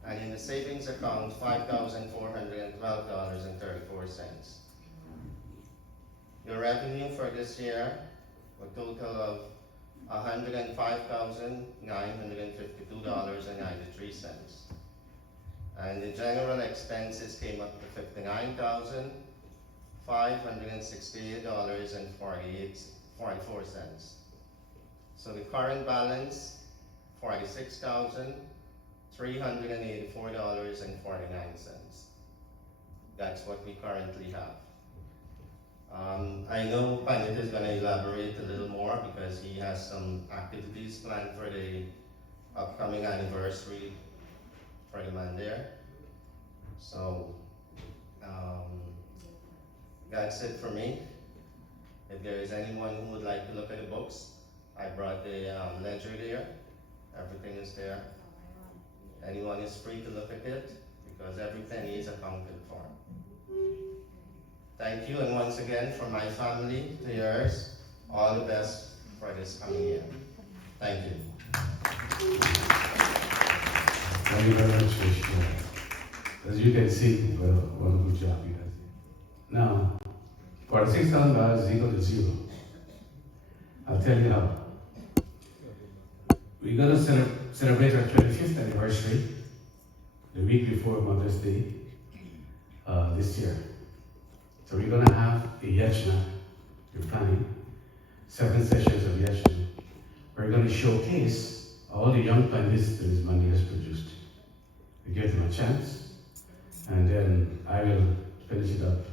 And in the savings account, $5,412.34. The revenue for this year, a total of $105,952.93. And the general expenses came up to $59,568.44. So the current balance, $46,384.49. That's what we currently have. I know Pandit is going to elaborate a little more because he has some activities planned for the upcoming anniversary for the mandir. So That's it for me. If there is anyone who would like to look at the books, I brought the ledger there. Everything is there. Anyone is free to look at it because every penny is accounted for. Thank you, and once again, from my family to yours, all the best for this coming year. Thank you. Thank you very much, Shri. As you can see, what a good job you guys did. Now, for $6,000 is equal to zero. I'll tell you how. We're going to celebrate our 25th anniversary the week before Mother's Day this year. So we're going to have a yajna. We're planning 7 sessions of yajna. We're going to showcase all the young pandits that this Monday has produced. We give them a chance, and then I will finish it up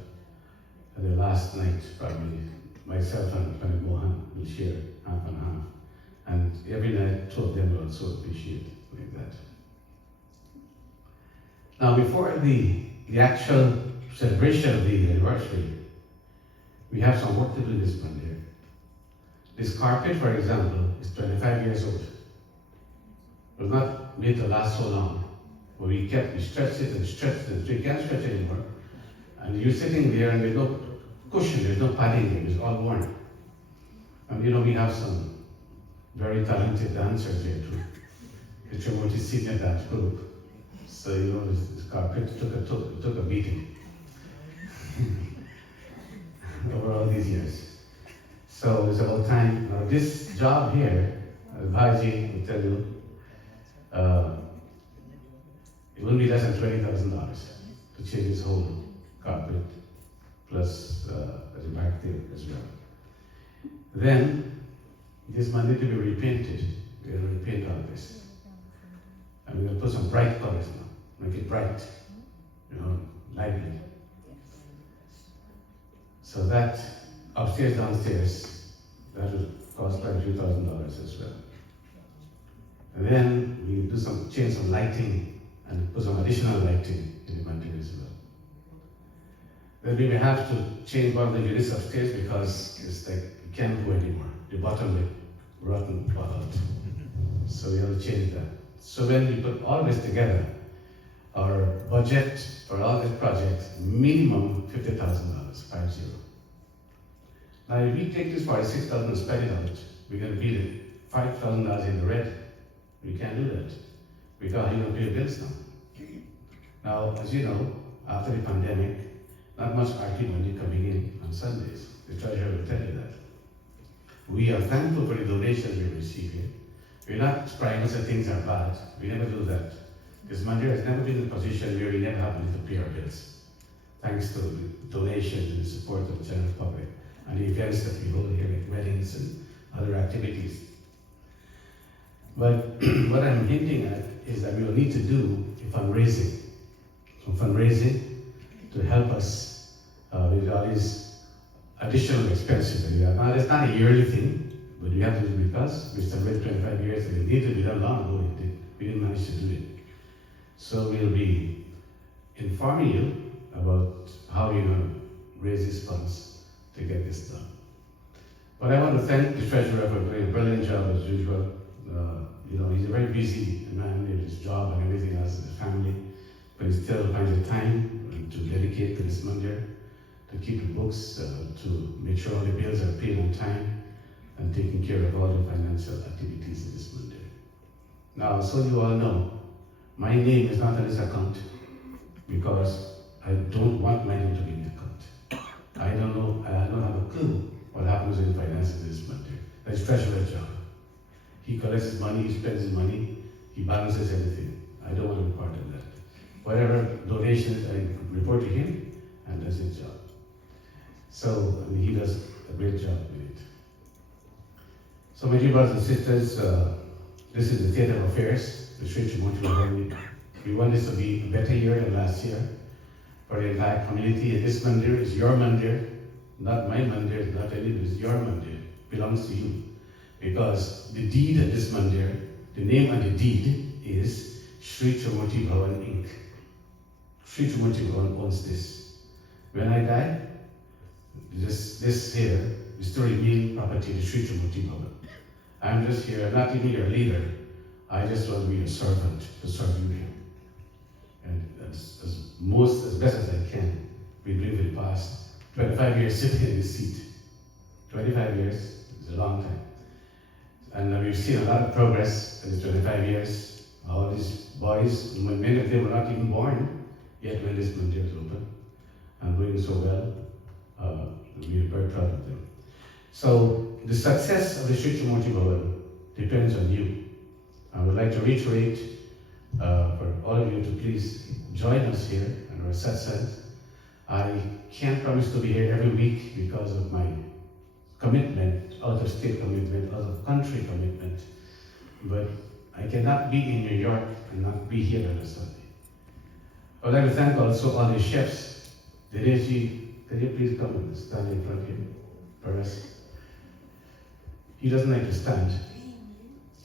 at the last night, probably. Myself and Pandit Bhavan will share half and half. And every night, 2 of them will also appreciate like that. Now, before the actual celebration of the anniversary, we have some work to do this Monday. This carpet, for example, is 25 years old. It was not made to last so long. But we stretched it and stretched it, so you can't stretch it anymore. And you're sitting there and there's no cushion, there's no padding there, it's all worn. And we have some very talented dancers here too. The Trimurti senior dance group. So this carpet took a beating over all these years. So it's about time. Now this job here, Bhaji will tell you, it will be less than $20,000 to change this whole carpet, plus the back there as well. Then, this Monday to be repainted. We're going to repaint all this. And we're going to put some bright colors now. Make it bright, lively. So that, upstairs, downstairs, that will cost quite a few $1,000s as well. And then we change some lighting and put some additional lighting in the Monday as well. Then we may have to change one of the units upstairs because it's like it can't go anymore. The bottom is rotten out. So we have to change that. So when we put all this together, our budget for all this project, minimum $50,000, 50. Now if we take this $46,000 and spend it out, we're going to be $5,000 in the red. We can't do that. Because you're going to pay your bills now. Now, as you know, after the pandemic, not much RT money coming in on Sundays. The treasurer will tell you that. We are thankful for the donations we receive here. We're not crying us that things are bad. We never do that. This Mandir has never been in a position where we never have money to pay our bills. Thanks to the donations and the support of the general public and the events that we hold here, like weddings and other activities. But what I'm hinting at is that we will need to do a fundraising. Some fundraising to help us with all these additional expenses that we have. Now, it's not a yearly thing, but we have to do it because we celebrate 25 years and it needed to be done long ago. We didn't manage to do it. So we'll be informing you about how you're going to raise these funds to get this done. But I want to thank the treasurer for doing a brilliant job as usual. He's a very busy man with his job and everything else in his family, but he still finds the time to dedicate to this mandir, to keep the books, to make sure all the bills are paid on time, and taking care of all the financial activities in this mandir. Now, so you all know, my name is not on this account because I don't want my name to be in the account. I don't have a clue what happens with the finances of this mandir. That's treasurer's job. He collects his money, he spends his money, he balances everything. I don't want to be part of that. Whatever donations, I report to him, and that's his job. So he does a great job with it. So my dear brothers and sisters, this is the state of affairs, the Shri Trimurti. We want this to be a better year than last year for the entire community. And this mandir is your mandir, not my mandir, not any, it's your mandir, belongs to you. Because the deed of this mandir, the name of the deed is Shri Trimurti Bhavan Inc. Shri Trimurti Bhavan owns this. When I die, This here is to remain property of the Shri Trimurti Bhavan. I'm just here, I'm not even your leader. I just want to be your servant to serve you here. And as best as I can, been doing for the past 25 years sitting in this seat. 25 years is a long time. And we've seen a lot of progress in these 25 years. All these boys, many of them were not even born yet when this mandir was open, and doing so well. We're very proud of them. So the success of the Shri Trimurti Bhavan depends on you. I would like to reiterate for all of you to please join us here in our satsangs. I can't promise to be here every week because of my commitment, out-of-state commitment, out-of-country commitment, but I cannot be in New York and not be here on a Sunday. I would like to thank also all the chefs. Dineshi, can you please come and stand in front here for us? He doesn't like to stand,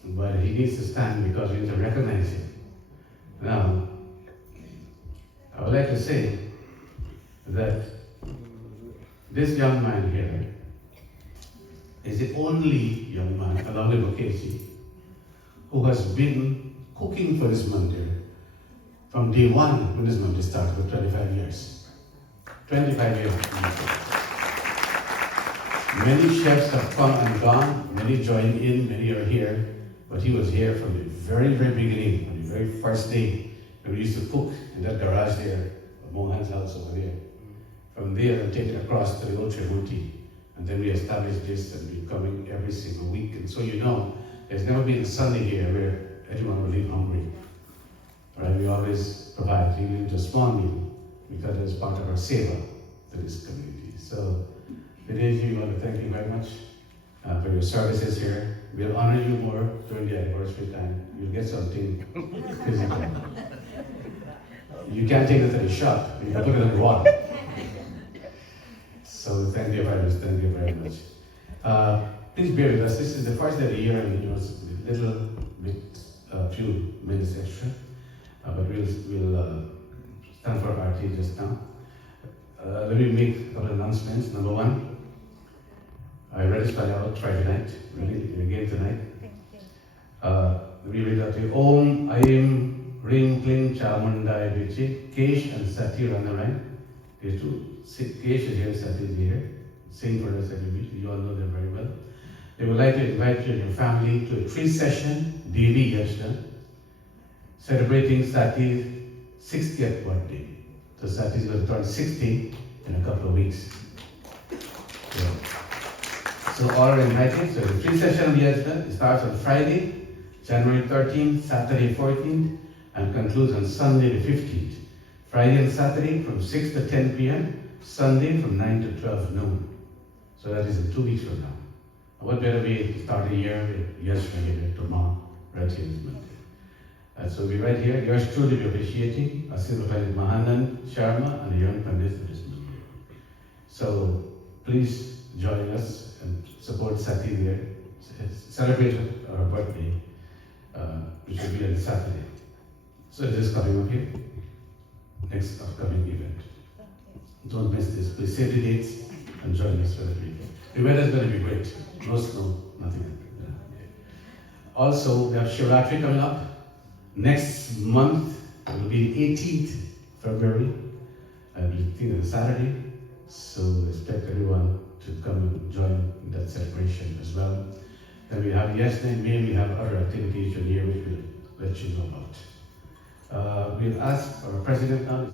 but he needs to stand because we need to recognize him. Now, I would like to say that this young man here is the only young man, along with Mukeshi, who has been cooking for this mandir from day one when this mandir started for 25 years. 25 years. Many chefs have come and gone, many joined in, many are here, but he was here from the very, very beginning, from the very first day when we used to cook in that garage there, Mohan's house over there. From there, and take it across to the old Trimurti, and then we established this, and we're coming every single week. And so you know, there's never been a Sunday here where anyone will leave hungry. Right? We always provide, even just small meal, because it's part of our seva to this community. So, Dinesh, we want to thank you very much for your services here. We'll honor you more during the anniversary time. You'll get something physical. You can't take it to the shop. You can put it on the wall. So thank you very much. Thank you very much. Please bear with us. This is the first day of the year, and it was a little bit, few minutes extra. But we'll stand for RT just now. Let me make a couple of announcements. Number one, I registered out Friday night, really, again tonight. We read out the Om Aim Ring Kling Chamundai Vichi, Kesh and Sati Ranarai. These two, Kesh is here, Sati is here. Sing for us every week. You all know them very well. They would like to invite you and your family to a 3-session daily yajna, celebrating Sati's 60th birthday. So Sati is going to turn 60 in a couple of weeks. So all are invited. So the 3-session yajna starts on Friday, January 13th, Saturday 14th, and concludes on Sunday the 15th. Friday and Saturday from 6 to 10 p.m., Sunday from 9 to 12 noon. So that is in 2 weeks from now. What better way to start the year with yajna here tomorrow, right here in Monday. So we're right here. Yours truly be appreciating Asir Khalid Mahanand Sharma and the young Pandit for this movie. So please join us and support Sati there. Celebrate our birthday, which will be on Saturday. So it is coming up here. Next upcoming event. Don't miss this. Please save the dates and join us for the weekend. The weather is going to be great. No snow, nothing. Also, we have Shivratri coming up. Next month, it will be the 18th February. I think it's a Saturday. So expect everyone to come and join in that celebration as well. Then we have yesterday in May, we have other activities during the year which we'll let you know about. We'll ask our president now.